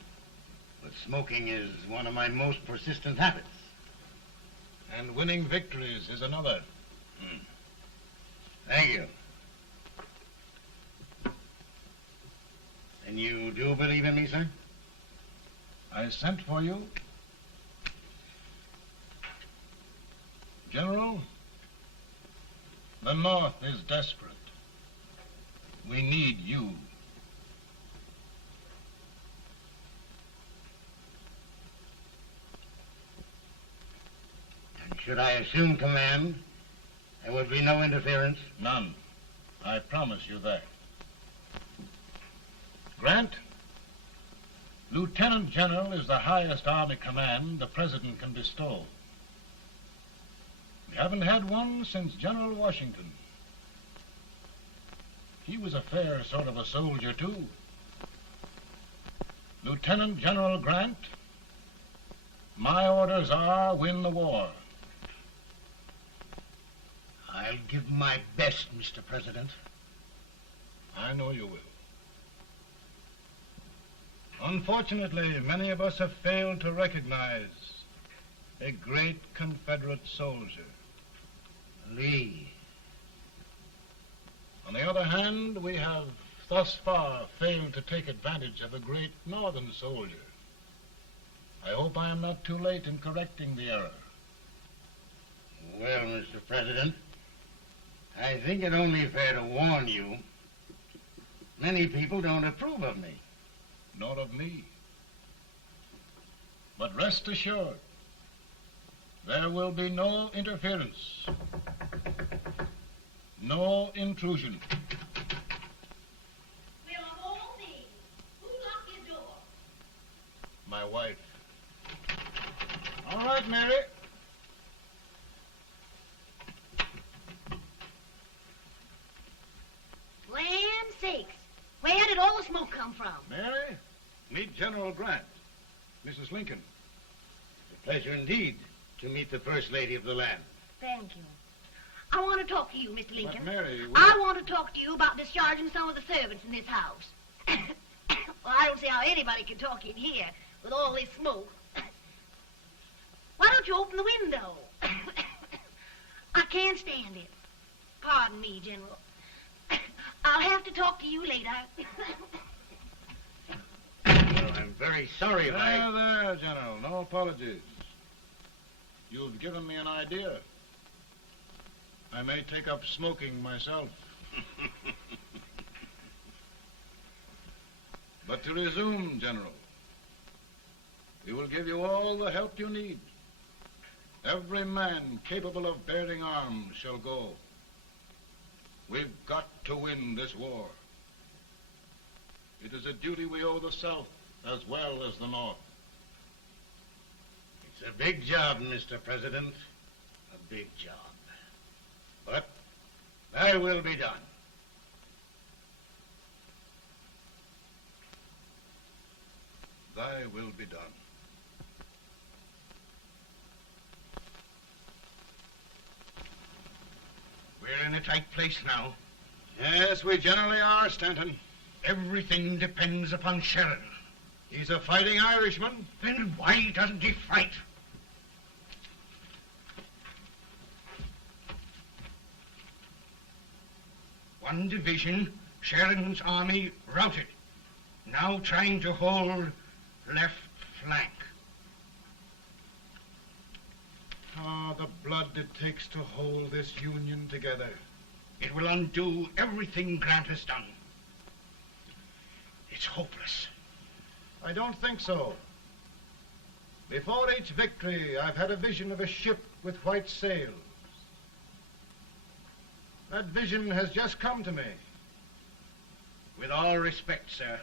but smoking is one of my most persistent habits. And winning victories is another. Thank you. And you do believe in me, sir? I sent for you. General, the North is desperate. We need you. And should I assume command, there would be no interference? None. I promise you that. Grant, Lieutenant General is the highest army command the President can bestow. We haven't had one since General Washington. He was a fair sort of a soldier, too. Lieutenant General Grant, my orders are win the war. I'll give my best, Mr. President. I know you will. Unfortunately, many of us have failed to recognize a great Confederate soldier. Lee. On the other hand, we have thus far failed to take advantage of a great Northern soldier. I hope I am not too late in correcting the error. Well, Mr. President, I think it only fair to warn you. Many people don't approve of me. Nor of me. But rest assured, there will be no interference, no intrusion. Well, of all things, who locked your door? My wife. All right, Mary. Land sakes, where did all the smoke come from? Mary, meet General Grant, Mrs. Lincoln. It's a pleasure indeed to meet the First Lady of the land. Thank you. I want to talk to you, Mr. Lincoln. But Mary, I want to talk to you about discharging some of the servants in this house. Well, I don't see how anybody can talk in here with all this smoke. Why don't you open the window? I can't stand it. Pardon me, General. I'll have to talk to you later. Well, I'm very sorry if There, General. No apologies. You've given me an idea. I may take up smoking myself. But to resume, General, we will give you all the help you need. Every man capable of bearing arms shall go. We've got to win this war. It is a duty we owe the South as well as the North. It's a big job, Mr. President. A big job. But thy will be done. Thy will be done. We're in a tight place now. Yes, we generally are, Stanton. Everything depends upon Sheridan. He's a fighting Irishman. Then why doesn't he fight? One division, Sheridan's army, routed. Now trying to hold left flank. Ah, the blood it takes to hold this Union together. It will undo everything Grant has done. It's hopeless. I don't think so. Before each victory, I've had a vision of a ship with white sails. That vision has just come to me. With all respect, sir,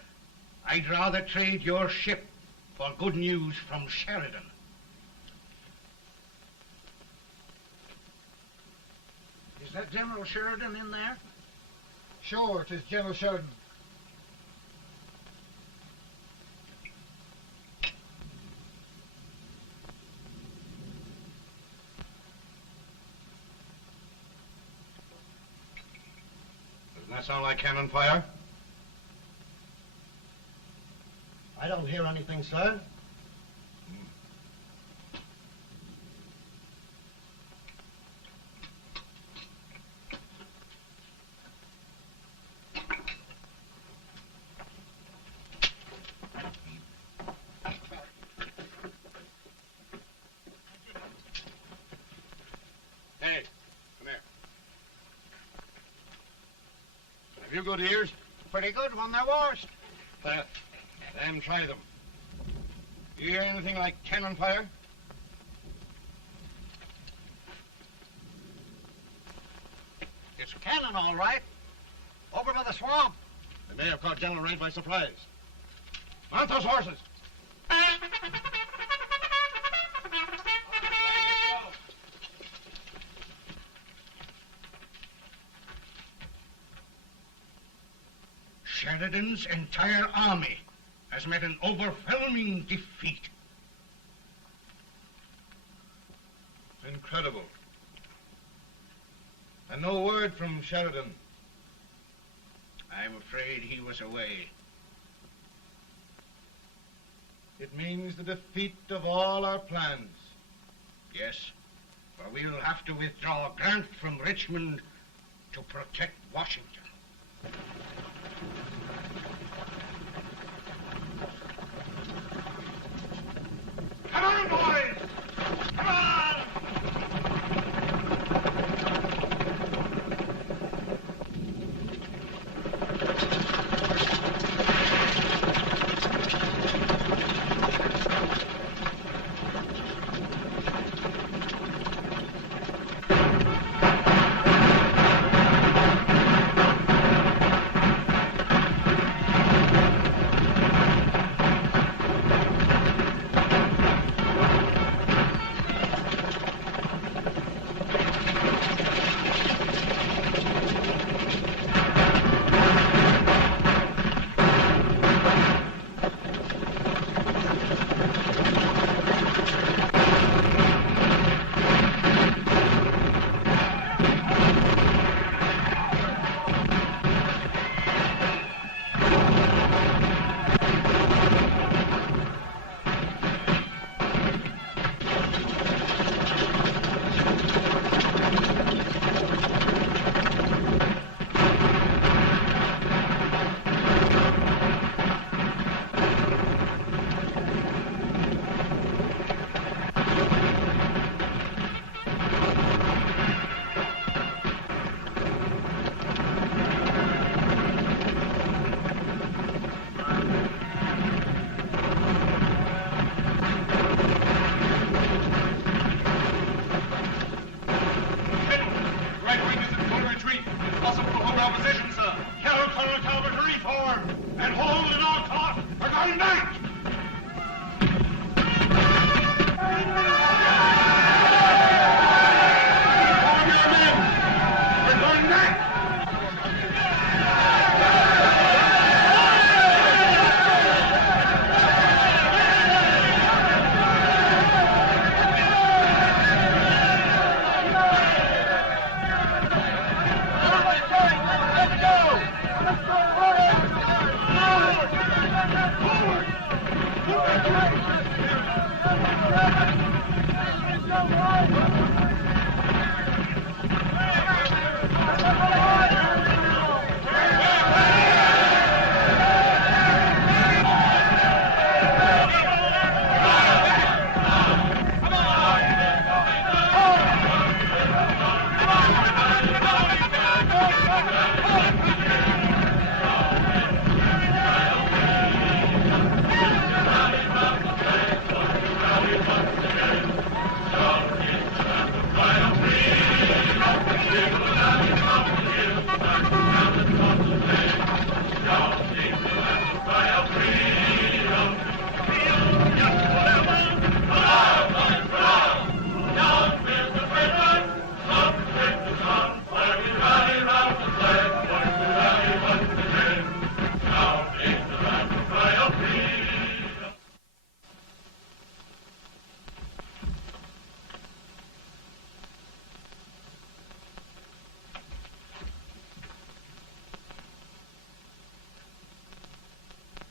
I'd rather trade your ship for good news from Sheridan. Is that General Sheridan in there? Sure, it is General Sheridan. Doesn't that sound like cannon fire? I don't hear anything, sir. Hey, come here. Have you good ears? Pretty good when they're washed. Then try them. You hear anything like cannon fire? It's cannon, all right. Over by the swamp. They may have caught General Range by surprise. Mount those horses. Sheridan's entire army has met an overwhelming defeat. Incredible. And no word from Sheridan. I'm afraid he was away. It means the defeat of all our plans. Yes, for we'll have to withdraw Grant from Richmond to protect Washington. Come on, boys! Come on!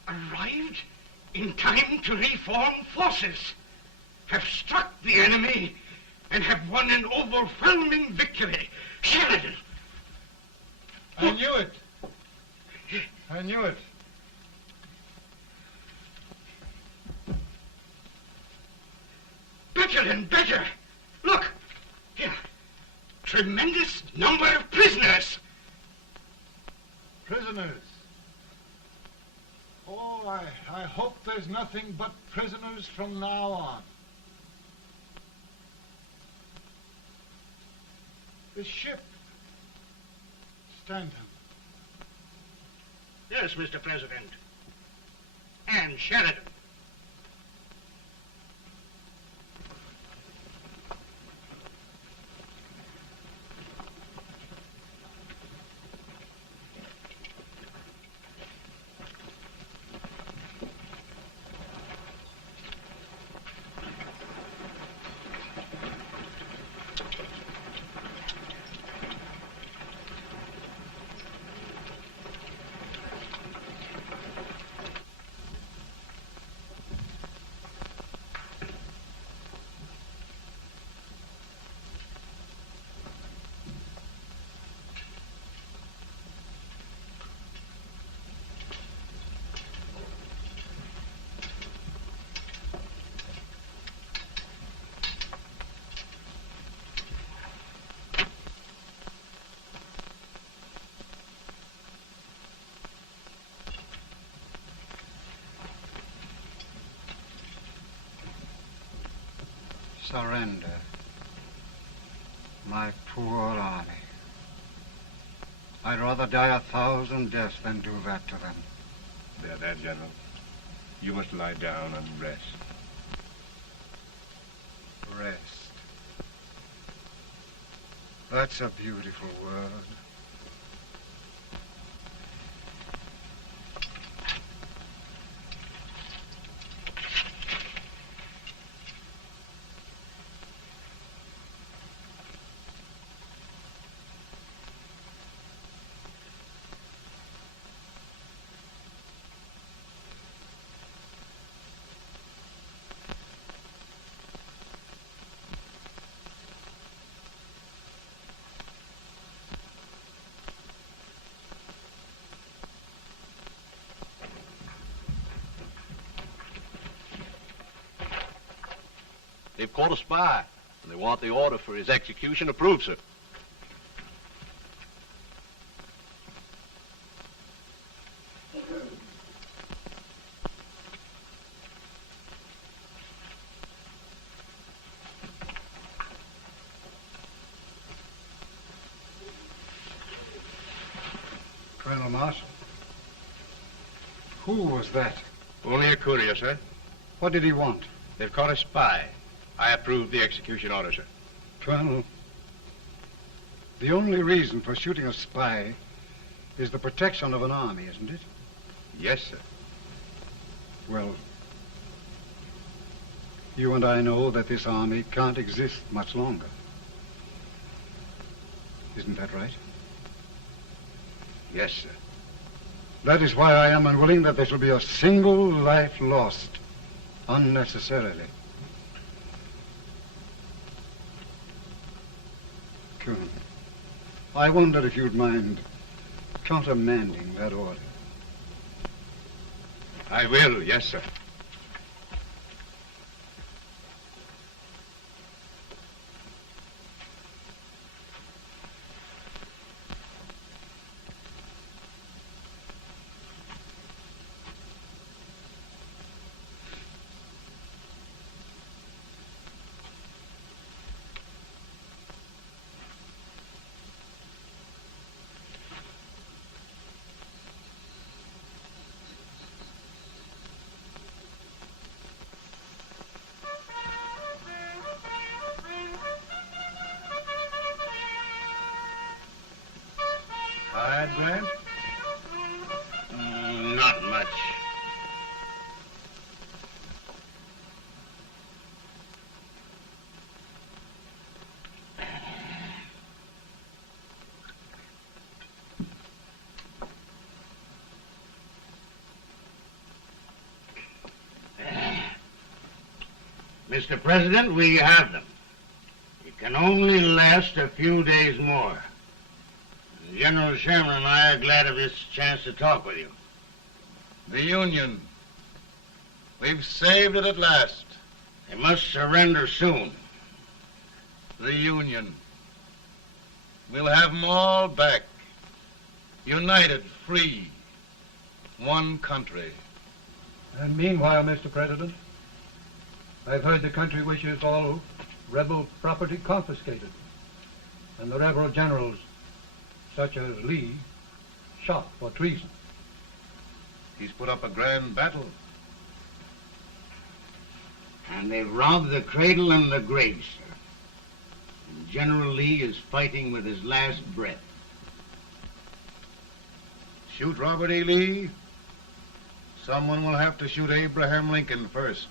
Arrived in time to reform forces, have struck the enemy, and have won an overwhelming victory. Sheridan! I knew it. I knew it. Better and better. Look, here. Tremendous number of prisoners. Prisoners. Oh, I hope there's nothing but prisoners from now on. The ship. Stanton. Yes, Mr. President. And Sheridan. Surrender, my poor army. I'd rather die 1,000 deaths than do that to them. There, General. You must lie down and rest. Rest. That's a beautiful word. They've caught a spy, and they want the order for his execution approved, sir. Colonel Marshall, who was that? Only a courier, sir. What did he want? They've caught a spy. I approve the execution order, sir. Colonel, the only reason for shooting a spy is the protection of an army, isn't it? Yes, sir. Well, you and I know that this army can't exist much longer. Isn't that right? Yes, sir. That is why I am unwilling that there shall be a single life lost unnecessarily. Sure. I wondered if you'd mind countermanding that order. I will, yes, sir. Grant? Not much. Mr. President, we have them. It can only last a few days more. General Sherman and I are glad of this chance to talk with you. The Union. We've saved it at last. They must surrender soon. The Union. We'll have them all back. United, free. One country. And meanwhile, Mr. President, I've heard the country wishes all rebel property confiscated, and the rebel generals, such as Lee, shot for treason. He's put up a grand battle. And they've robbed the cradle and the grave, sir. And General Lee is fighting with his last breath. Shoot Robert E. Lee? Someone will have to shoot Abraham Lincoln first.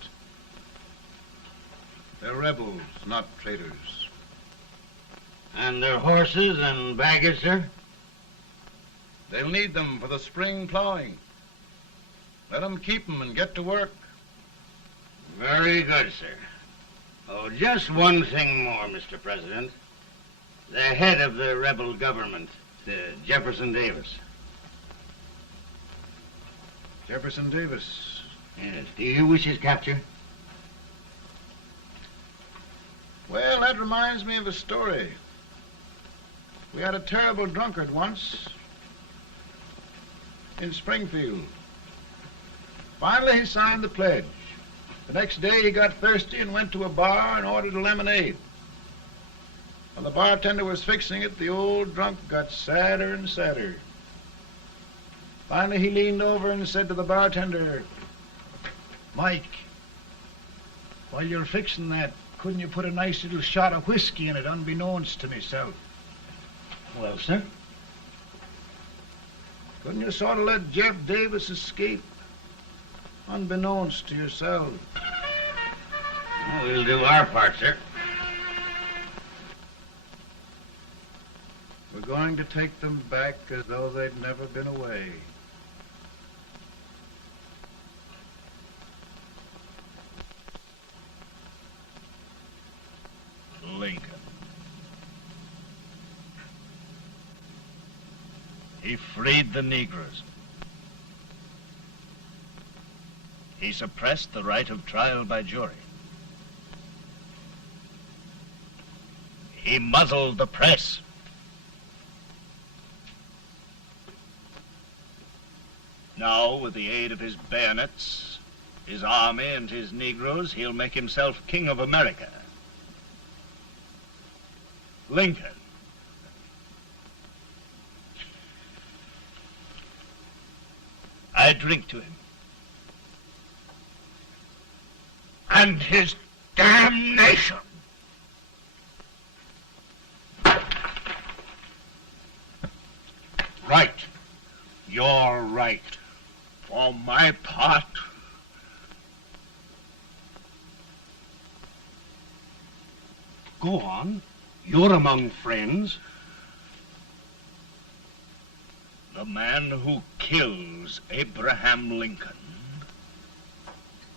They're rebels, not traitors. And their horses and baggage, sir? They'll need them for the spring plowing. Let them keep them and get to work. Very good, sir. Oh, just one thing more, Mr. President. The head of the rebel government, Jefferson Davis. Jefferson Davis? Yes. Do you wish his capture? Well, that reminds me of a story. We had a terrible drunkard once in Springfield. Finally, he signed the pledge. The next day, he got thirsty and went to a bar and ordered a lemonade. While the bartender was fixing it, the old drunk got sadder and sadder. Finally, he leaned over and said to the bartender, "Mike, while you're fixing that, couldn't you put a nice little shot of whiskey in it, unbeknownst to myself?" Well, sir? Couldn't you sort of let Jeff Davis escape, unbeknownst to yourself? Well, we'll do our part, sir. We're going to take them back as though they'd never been away. Lincoln. He freed the Negroes. He suppressed the right of trial by jury. He muzzled the press. Now, with the aid of his bayonets, his army, and his Negroes, he'll make himself king of America. Lincoln. I drink to him. And his damnation. Right. You're right. For my part, Go on. You're among friends. the man who kills Abraham Lincoln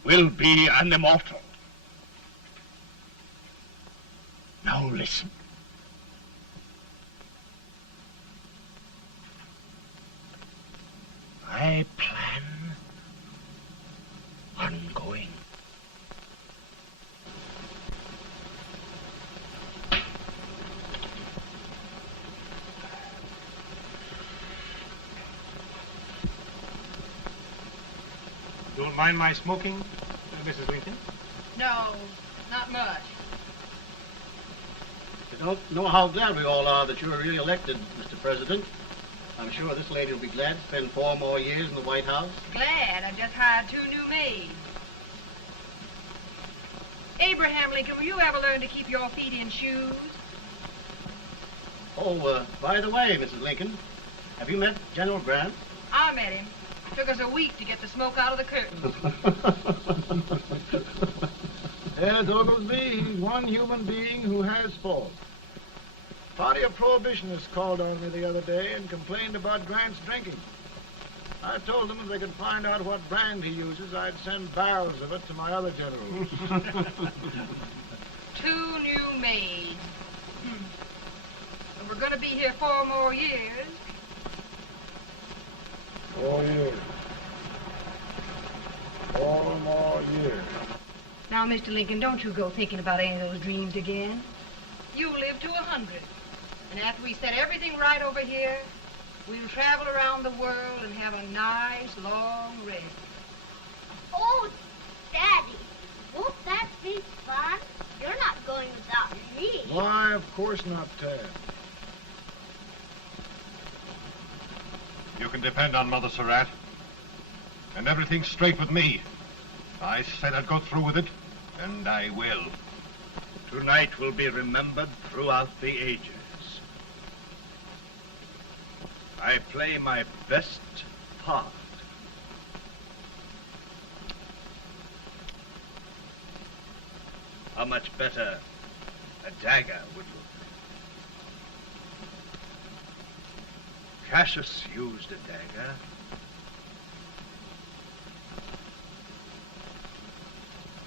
will be an immortal. Now listen. my plan ongoing. Don't mind my smoking, Mrs. Lincoln? No, not much. You don't know how glad we all are that you're re-elected, Mr. President. I'm sure this lady will be glad to spend 4 more years in the White House. Glad. I've just hired 2 new maids. Abraham Lincoln, will you ever learn to keep your feet in shoes? Oh, by the way, Mrs. Lincoln, have you met General Grant? I met him. Took us a week to get the smoke out of the curtains. Yes, Oglesby, he's one human being who has faults. Party of Prohibitionists called on me the other day and complained about Grant's drinking. I told them if they could find out what brand he uses, I'd send barrels of it to my other generals. 2 new maids. And we're going to be here 4 more years. 4 years. 4 more years. Now, Mr. Lincoln, don't you go thinking about any of those dreams again. You live to 100. And after we set everything right over here, we'll travel around the world and have a nice, long rest. Oh, Daddy, won't that be fun? You're not going without me. Why, of course not, Tad. You can depend on Mother Surratt. And everything's straight with me. I said I'd go through with it, and I will. Tonight will be remembered throughout the ages. I play my best part. How much better a dagger would look. Cassius used a dagger.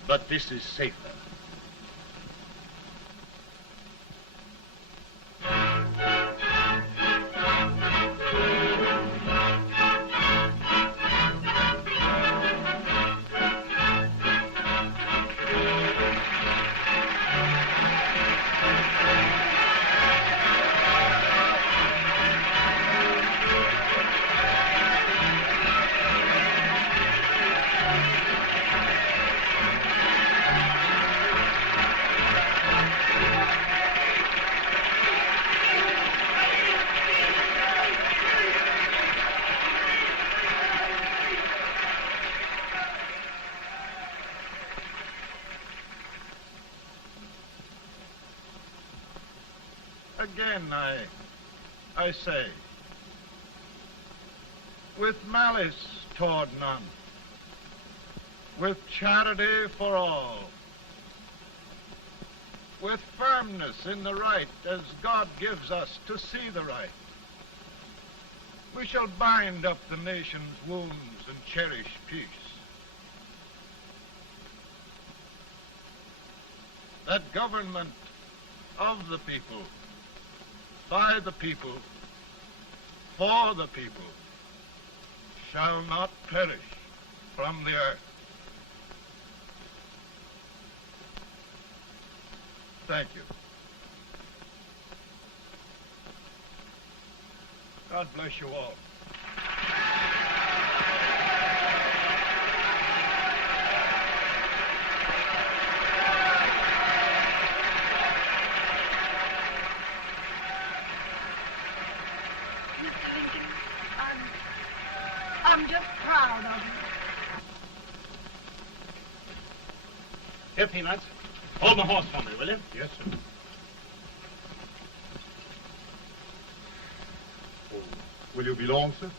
But this is safer. Again, I say, with malice toward none, with charity for all, with firmness in the right as God gives us to see the right, we shall bind up the nation's wounds and cherish peace. That government of the people, by the people, for the people, shall not perish from the earth. Thank you. God bless you all. I'm just proud of you. Here, Peanuts. Hold my horse for me, will you? Yes, sir. Oh, will you be long, sir?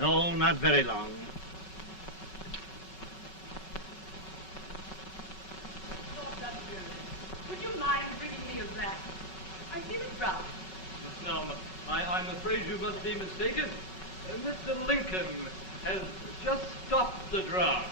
No, not very long. Would you mind bringing me a glass? I feel it brown. Now, I'm afraid you must be mistaken. Mr. Lincoln has just stopped the draft.